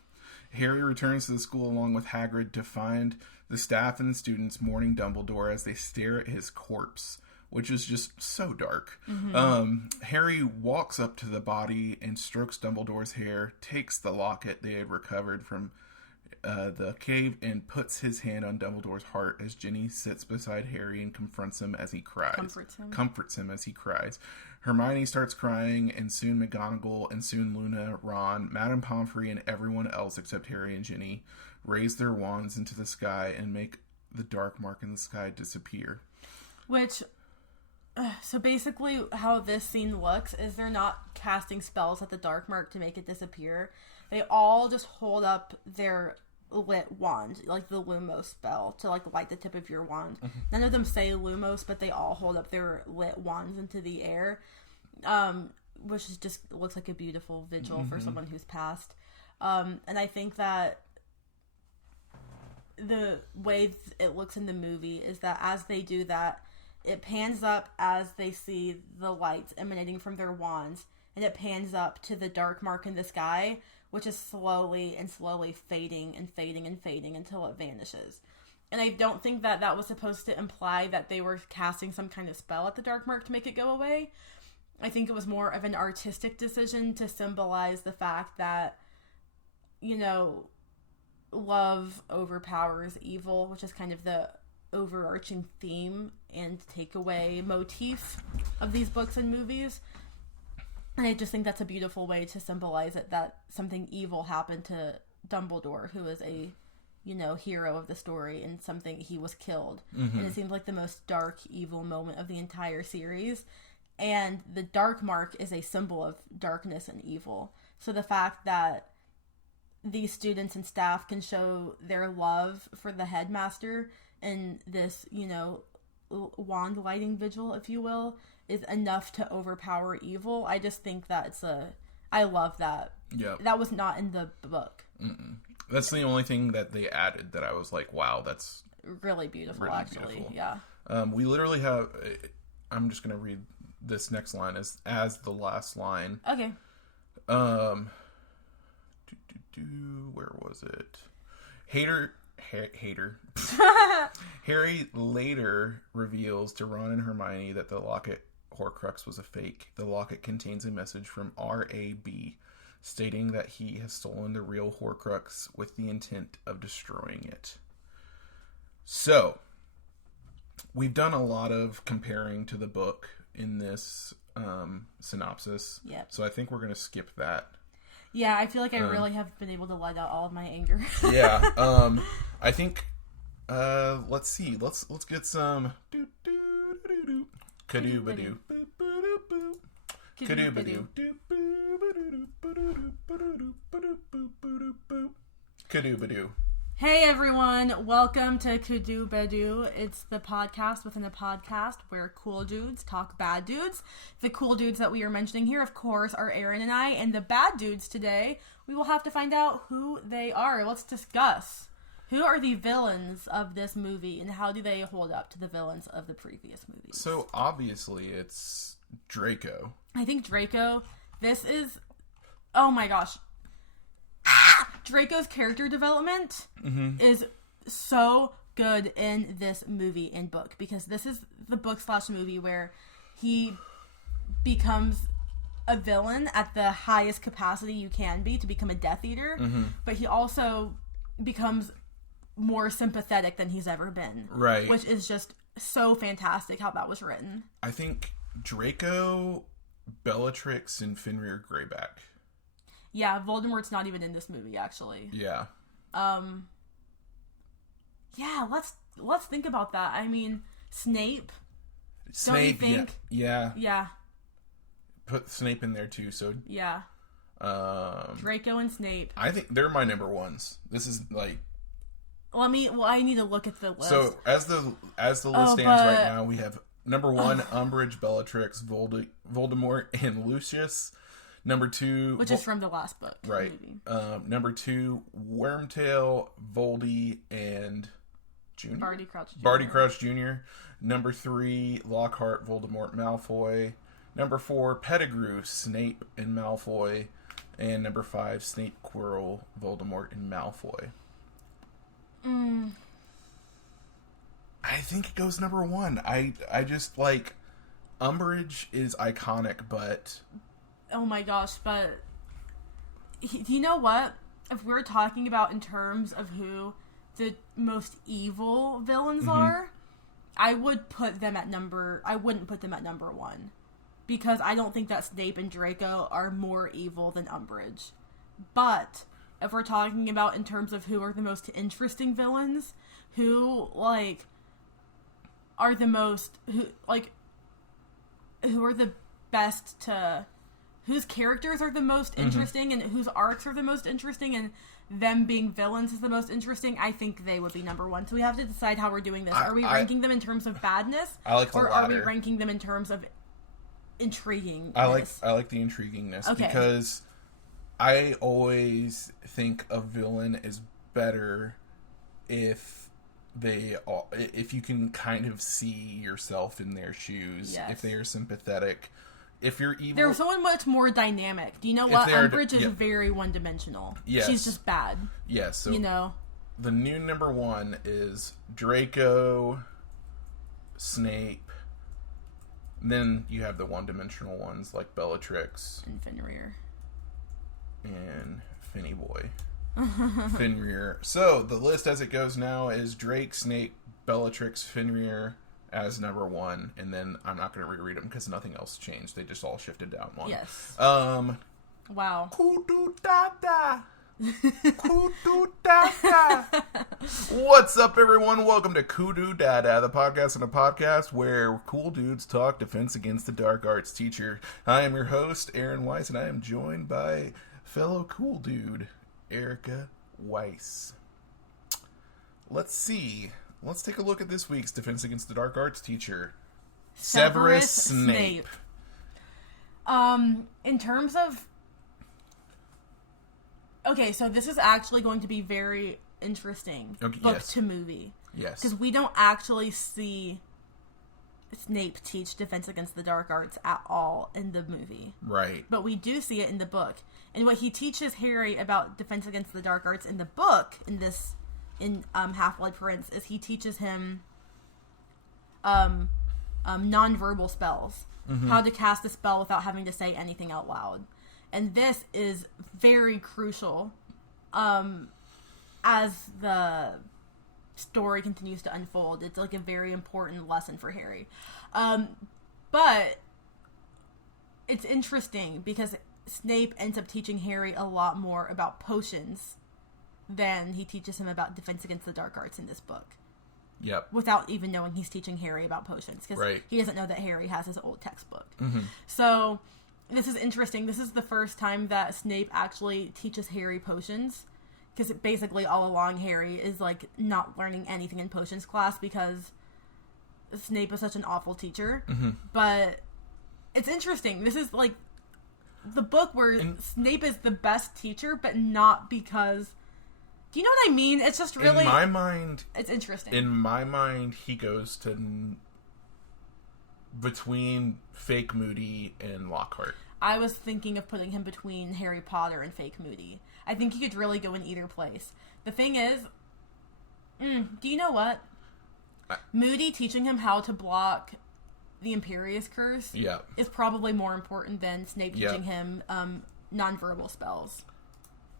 Harry returns to the school along with Hagrid to find the staff and the students mourning Dumbledore as they stare at his corpse, which is just so dark. Harry walks up to the body and strokes Dumbledore's hair, takes the locket they had recovered from the cave, and puts his hand on Dumbledore's heart as Ginny sits beside Harry and confronts him as he cries. Comforts him as he cries. Hermione starts crying, and soon McGonagall, and soon Luna, Ron, Madame Pomfrey, and everyone else except Harry and Ginny raise their wands into the sky and make the dark mark in the sky disappear. Which... So basically how this scene looks is they're not casting spells at the dark mark to make it disappear. They all just hold up their lit wand, like the Lumos spell, to like light the tip of your wand. None of them say Lumos, but they all hold up their lit wands into the air, which is just looks like a beautiful vigil for someone who's passed. And I think that the way it looks in the movie is that as they do that, it pans up as they see the lights emanating from their wands, and it pans up to the dark mark in the sky, which is slowly fading and fading and fading until it vanishes. And I don't think that was supposed to imply that they were casting some kind of spell at the dark mark to make it go away. I think it was more of an artistic decision to symbolize the fact that, you know, love overpowers evil, which is kind of the overarching theme and takeaway motif of these books and movies. And I just think that's a beautiful way to symbolize it, that something evil happened to Dumbledore, who is a, you know, hero of the story, and he was killed. And it seems like the most dark, evil moment of the entire series. And the dark mark is a symbol of darkness and evil. So the fact that these students and staff can show their love for the headmaster in this, you know, wand lighting vigil, if you will, is enough to overpower evil. I just think that I love that. Yeah. That was not in the book. That's the only thing that they added that I was like, wow, that's really beautiful, really actually. Beautiful. Yeah. We literally have, I'm just going to read this next line as the last line. Okay. Where was it? Hater. Harry later reveals to Ron and Hermione that the locket Horcrux was a fake. The locket contains a message from R.A.B., stating that he has stolen the real Horcrux with the intent of destroying it. So, we've done a lot of comparing to the book in this synopsis. Yep. So I think we're going to skip that. Yeah, I feel like I really have been able to let out all of my anger. Yeah. I think let's see. Let's get some Kadoo-ba-doo. Kadoo-ba-doo. Kadoo-ba-doo. Hey everyone, welcome to Kadoo-ba-doo. It's the podcast within a podcast where cool dudes talk bad dudes. The cool dudes that we are mentioning here, of course, are Aaron and I, and the bad dudes today, we will have to find out who they are. Let's discuss. Who are the villains of this movie, and how do they hold up to the villains of the previous movies? So, obviously, it's Draco. I think Draco, this is... Oh my gosh. Draco's character development is so good in this movie and book, because this is the book/movie where he becomes a villain at the highest capacity you can be to become a Death Eater, but he also becomes more sympathetic than he's ever been. Right. Which is just so fantastic how that was written. I think Draco, Bellatrix, and Fenrir Greyback. Yeah, Voldemort's not even in this movie, actually. Yeah. Yeah, let's think about that. I mean, Snape. Snape, don't you think? Yeah. Yeah. Put Snape in there too, so... Yeah. Draco and Snape. I think they're my number ones. This is like... I need to look at the list. So, as the list stands right now, we have number 1, Umbridge, Bellatrix, Voldemort, and Lucius. Number 2... Which is from the last book. Right. Number 2, Wormtail, Voldy, and... Junior? Barty Crouch Jr. Number 3, Lockhart, Voldemort, Malfoy. Number 4, Pettigrew, Snape, and Malfoy. And number 5, Snape, Quirrell, Voldemort, and Malfoy. I think it goes number 1. I just, like... Umbridge is iconic, but... Oh my gosh, but you know what? If we're talking about in terms of who the most evil villains are, I wouldn't put them at number 1. Because I don't think that Snape and Draco are more evil than Umbridge. But if we're talking about in terms of who are the most interesting villains, who are the most who are the best to... whose characters are the most interesting and whose arcs are the most interesting and them being villains is the most interesting, I think they would be number 1. So we have to decide how we're doing this. Are we ranking them in terms of badness? Or are we ranking them in terms of intriguing? I like the intriguingness, because I always think a villain is better if you can kind of see yourself in their shoes, if they are sympathetic. If you're evil... They're so much more dynamic. Do you know what? Umbridge is very one-dimensional. Yes. She's just bad. Yes. So you know? The new number 1 is Draco, Snape. Then you have the one-dimensional ones like Bellatrix. And Fenrir. And Finny Boy. Fenrir. So, the list as it goes now is Drake, Snape, Bellatrix, Fenrir... as number 1, and then I'm not going to reread them because nothing else changed. They just all shifted down 1. Yes. Wow. Kudu-da-da. Kudu-da-da. What's up, everyone? Welcome to Kudu-da-da, the podcast and a podcast where cool dudes talk defense against the dark arts teacher. I am your host, Aaron Weiss, and I am joined by fellow cool dude, Erica Weiss. Let's see. Let's take a look at this week's Defense Against the Dark Arts teacher, Severus Snape. In terms of... Okay, so this is actually going to be very interesting, book to movie. Yes. Because we don't actually see Snape teach Defense Against the Dark Arts at all in the movie. Right. But we do see it in the book. And what he teaches Harry about Defense Against the Dark Arts in the book, in Half-Blood Prince, is he teaches him non-verbal spells. How to cast a spell without having to say anything out loud. And this is very crucial as the story continues to unfold. It's like a very important lesson for Harry. But it's interesting because Snape ends up teaching Harry a lot more about potions than he teaches him about Defense Against the Dark Arts in this book. Yep. Without even knowing he's teaching Harry about potions. Because he doesn't know that Harry has his old textbook. Mm-hmm. So, this is interesting. This is the first time that Snape actually teaches Harry potions. Because basically all along Harry is, like, not learning anything in potions class because Snape is such an awful teacher. Mm-hmm. But it's interesting. This is, like, the book where Snape is the best teacher, but not because... Do you know what I mean? It's just really... In my mind... It's interesting. In my mind, he goes to... between Fake Moody and Lockhart. I was thinking of putting him between Harry Potter and Fake Moody. I think he could really go in either place. The thing is... do you know what? Moody teaching him how to block the Imperious Curse is probably more important than Snape teaching him nonverbal spells.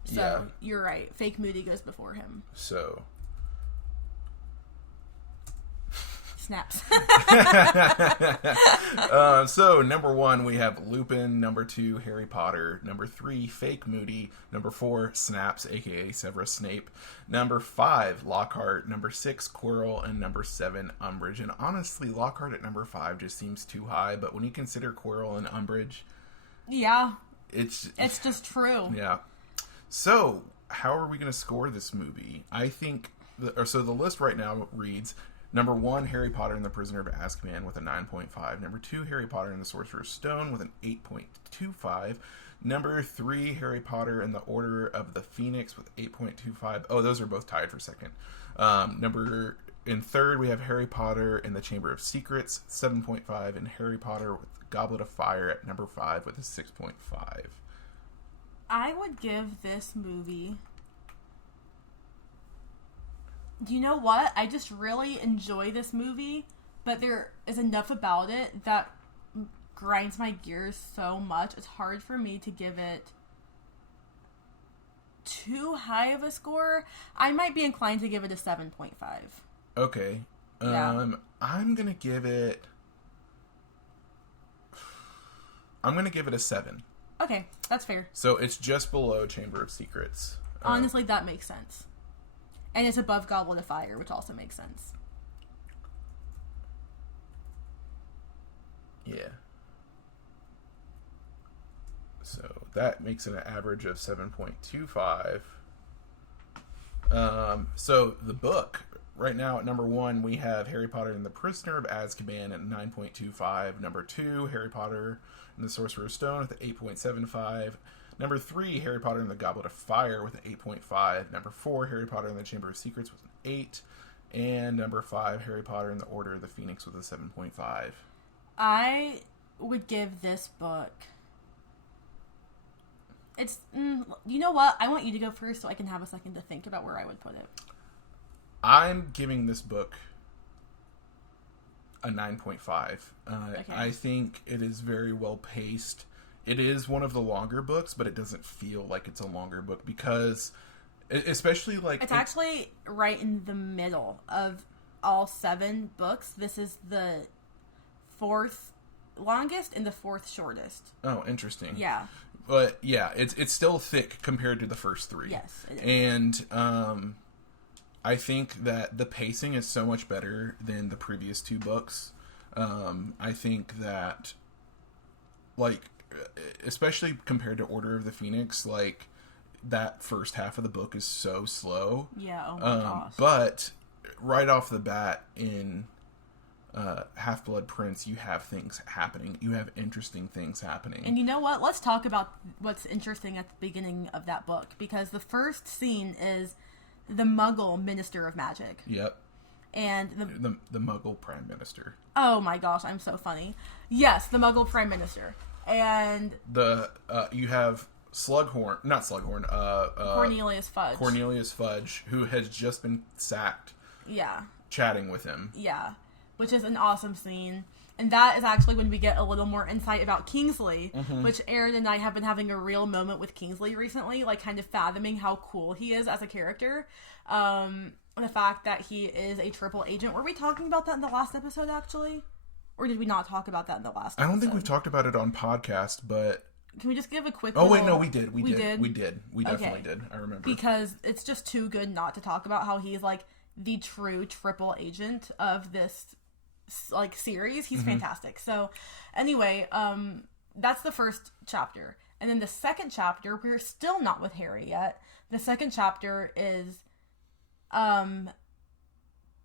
So, you're right. Fake Moody goes before him. So. Snaps. So, number 1, we have Lupin. Number 2, Harry Potter. Number 3, Fake Moody. Number 4, Snaps, a.k.a. Severus Snape. Number 5, Lockhart. Number 6, Quirrell. And number 7, Umbridge. And honestly, Lockhart at number 5 just seems too high. But when you consider Quirrell and Umbridge... Yeah. It's just true. Yeah. So, how are we going to score this movie? I think... So, the list right now reads... Number 1, Harry Potter and the Prisoner of Azkaban with a 9.5. Number 2, Harry Potter and the Sorcerer's Stone with an 8.25. Number 3, Harry Potter and the Order of the Phoenix with 8.25. Oh, those are both tied for second. In third, we have Harry Potter and the Chamber of Secrets, 7.5. And Harry Potter with the Goblet of Fire at number 5 with a 6.5. I would give this movie... Do you know what? I just really enjoy this movie, but there is enough about it that grinds my gears so much. It's hard for me to give it too high of a score. I might be inclined to give it a 7.5. Okay. I'm going to give it... I'm going to give it a 7. Okay, that's fair. So it's just below Chamber of Secrets. Honestly, that makes sense. And it's above Goblet of Fire, which also makes sense. Yeah. So that makes it an average of 7.25. So the book, right now at number 1, we have Harry Potter and the Prisoner of Azkaban at 9.25. Number 2, Harry Potter and the Sorcerer's Stone with 8.75. Number 3, Harry Potter and the Goblet of Fire with an 8.5. Number 4, Harry Potter and the Chamber of Secrets with an 8. And number 5, Harry Potter and the Order of the Phoenix with a 7.5. I would give this book... It's... you know what? I want you to go first so I can have a second to think about where I would put it. I'm giving this book a 9.5. Okay. I think it is very well paced. It is one of the longer books, but it doesn't feel like it's a longer book because, especially like... It's actually right in the middle of all 7 books. This is the 4th longest and the 4th shortest. Oh, interesting. Yeah. But yeah, it's still thick compared to the first 3. Yes, it is. And I think that the pacing is so much better than the previous 2 books. I think that, like... especially compared to Order of the Phoenix, like, that first half of the book is so slow. Yeah, oh my gosh. But right off the bat in Half-Blood Prince, you have things happening. You have interesting things happening. And you know what? Let's talk about what's interesting at the beginning of that book, because the first scene is the Muggle Minister of Magic. Yep. And the Muggle Prime Minister. Oh my gosh, I'm so funny. Yes, the Muggle Prime Minister. And you have Cornelius Fudge. Cornelius Fudge, who has just been sacked. Yeah. Chatting with him. Yeah. Which is an awesome scene. And that is actually when we get a little more insight about Kingsley, which Aaron and I have been having a real moment with Kingsley recently, like kind of fathoming how cool he is as a character. The fact that he is a triple agent. Were we talking about that in the last episode, actually? Or did we not talk about that in the last episode? I don't think we've talked about it on podcast, but... Can we just give a quick... Oh, wait, no, we did. We definitely did. I remember. Because it's just too good not to talk about how he's, like, the true triple agent of this, like, series. He's fantastic. So, anyway, that's the first chapter. And then the second chapter, we're still not with Harry yet. The second chapter is...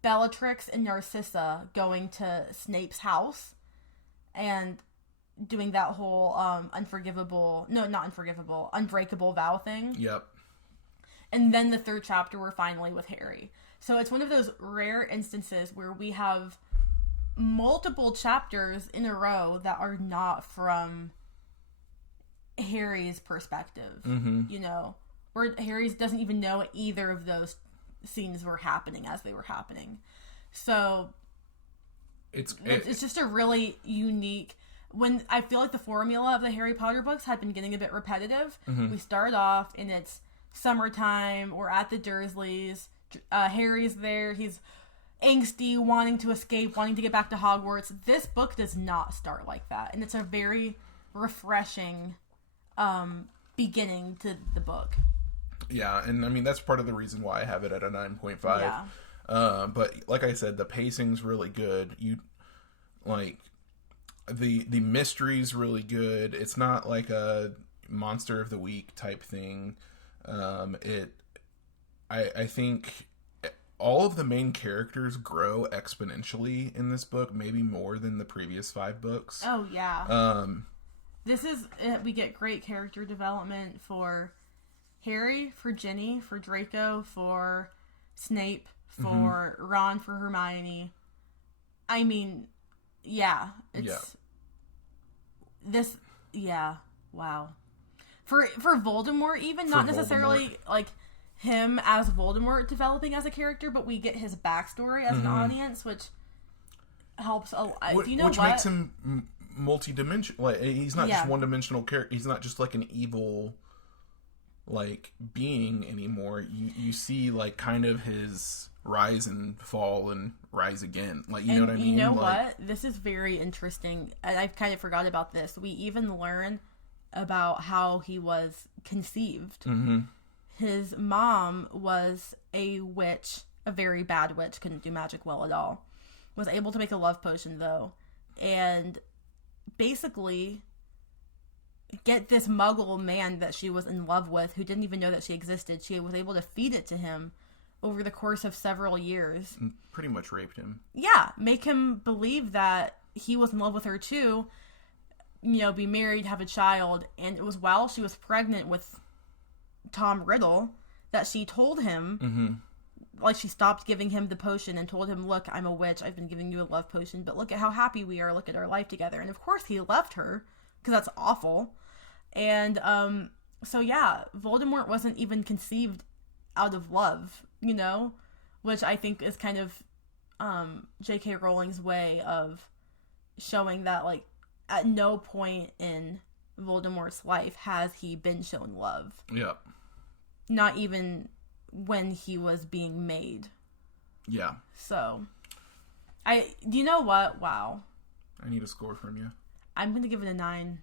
Bellatrix and Narcissa going to Snape's house and doing that whole unbreakable vow thing. Yep. And then the third chapter, we're finally with Harry. So it's one of those rare instances where we have multiple chapters in a row that are not from Harry's perspective. You know, where Harry doesn't even know either of those scenes were happening as they were happening. So it's just a really unique, when I feel like the formula of the Harry Potter books had been getting a bit repetitive. We start off and it's summertime, we're at the Dursleys, Harry's there, he's angsty, wanting to escape, wanting to get back to Hogwarts. This book does not start like that, and it's a very refreshing beginning to the book. Yeah, and I mean, that's part of the reason why I have it at a 9.5. Yeah. But like I said, the pacing's really good. You, like, the mystery's really good. It's not like a monster of the week type thing. I think all of the main characters grow exponentially in this book, maybe more than the previous 5 books. Oh, yeah. This is, we get great character development for Harry, for Ginny, for Draco, for Snape, for Ron, for Hermione. I mean, yeah, it's this. Yeah, wow. For Voldemort, even not necessarily like him as Voldemort developing as a character, but we get his backstory as an audience, which helps a lot. Which makes him multi-dimensional. Like, he's not just one-dimensional character. He's not just like an evil, like, being anymore. You see, like, kind of his rise and fall and rise again. Like, you know what I mean? You know like, what? This is very interesting. And I've kind of forgot about this. We even learn about how he was conceived. His mom was a witch, a very bad witch, couldn't do magic well at all. Was able to make a love potion, though. And basically get this muggle man that she was in love with, who didn't even know that she existed. She was able to feed it to him over the course of several years. And pretty much raped him. Yeah, make him believe that he was in love with her too. You know, be married, have a child. And it was while she was pregnant with Tom Riddle that she told him, like, she stopped giving him the potion and told him, look, I'm a witch, I've been giving you a love potion, but look at how happy we are, look at our life together. And of course he left her, because that's awful. And so yeah, Voldemort wasn't even conceived out of love, you know, which I think is kind of J.K. Rowling's way of showing that, like, at no point in Voldemort's life has he been shown love. Yeah. Not even when he was being made. Yeah. So, do you know what? Wow. I need a score from you. I'm going to give it a 9.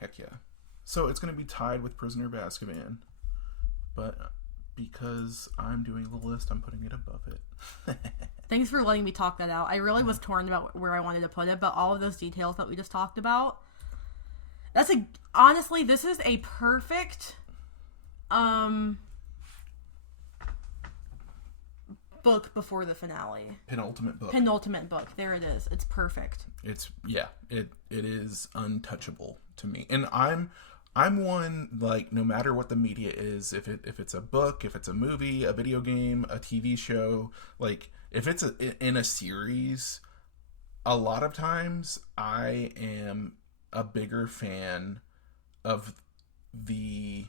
Heck yeah. So it's going to be tied with Prisoner of Azkaban. But because I'm doing the list, I'm putting it above it. Thanks for letting me talk that out. I really was torn about where I wanted to put it, but all of those details that we just talked about, honestly, this is a perfect book before the finale. Penultimate book. There it is. It's perfect. It is untouchable to me. And I'm one, like, no matter what the media is, if it's a book, if it's a movie, a video game, a TV show, like, if it's in a series, a lot of times I am a bigger fan of the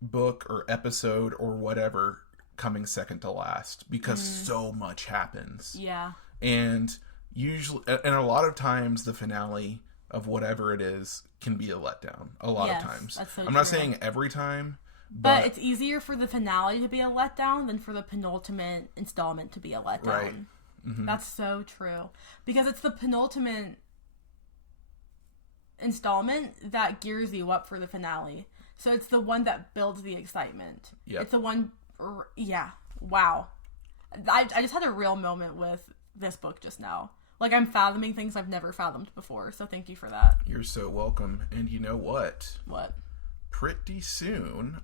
book or episode or whatever coming second to last, because so much happens. Yeah. And usually, and a lot of times the finale of whatever it is can be a letdown. A lot of times. That's so I'm not true. saying every time, but it's easier for the finale to be a letdown than for the penultimate installment to be a letdown. Right. Mm-hmm. That's so true. Because it's the penultimate installment that gears you up for the finale. So it's the one that builds the excitement. Yep. It's the one... Yeah. Wow. I just had a real moment with this book just now. Like, I'm fathoming things I've never fathomed before, so thank you for that. You're so welcome. And you know what? What? Pretty soon,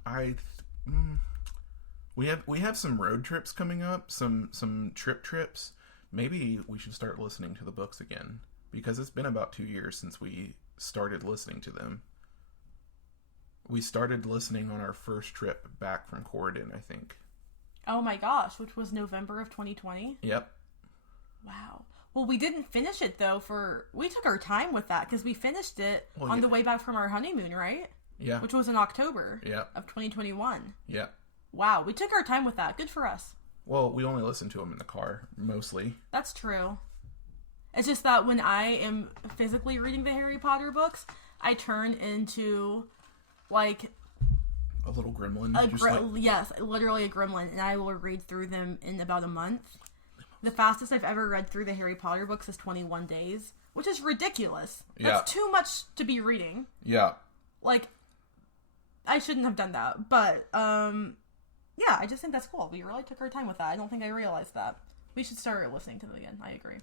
we have some road trips coming up, some trips. Maybe we should start listening to the books again, because it's been about 2 years since we started listening to them. We started listening on our first trip back from Corridon, I think. Oh my gosh, which was November of 2020? Yep. Wow. Well, we didn't finish it, though, we took our time with that, because we finished it on the way back from our honeymoon, right? Yeah. Which was in October Yep. of 2021. Yeah. Wow, we took our time with that. Good for us. Well, we only listened to them in the car, mostly. That's true. It's just that when I am physically reading the Harry Potter books, I turn into, like... A little gremlin. Yes, literally a gremlin, and I will read through them in about a month. The fastest I've ever read through the Harry Potter books is 21 days, which is ridiculous. That's too much to be reading. Yeah. Like, I shouldn't have done that, but, yeah, I just think that's cool. We really took our time with that. I don't think I realized that. We should start listening to them again. I agree.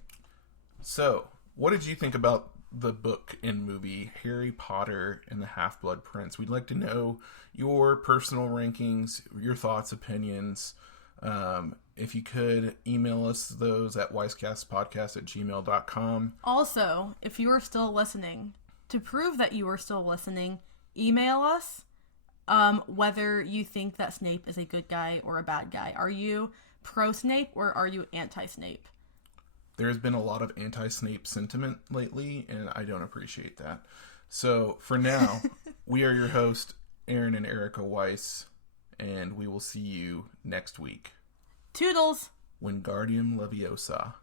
So, what did you think about the book and movie Harry Potter and the Half-Blood Prince? We'd like to know your personal rankings, your thoughts, opinions. If you could, email us those at wisecastpodcast@gmail.com. Also, if you are still listening, to prove that you are still listening, email us whether you think that Snape is a good guy or a bad guy. Are you pro-Snape or are you anti-Snape? There's been a lot of anti-Snape sentiment lately, and I don't appreciate that. So, for now, we are your host, Aaron and Erica Weiss, and we will see you next week. Toodles! Wingardium Leviosa.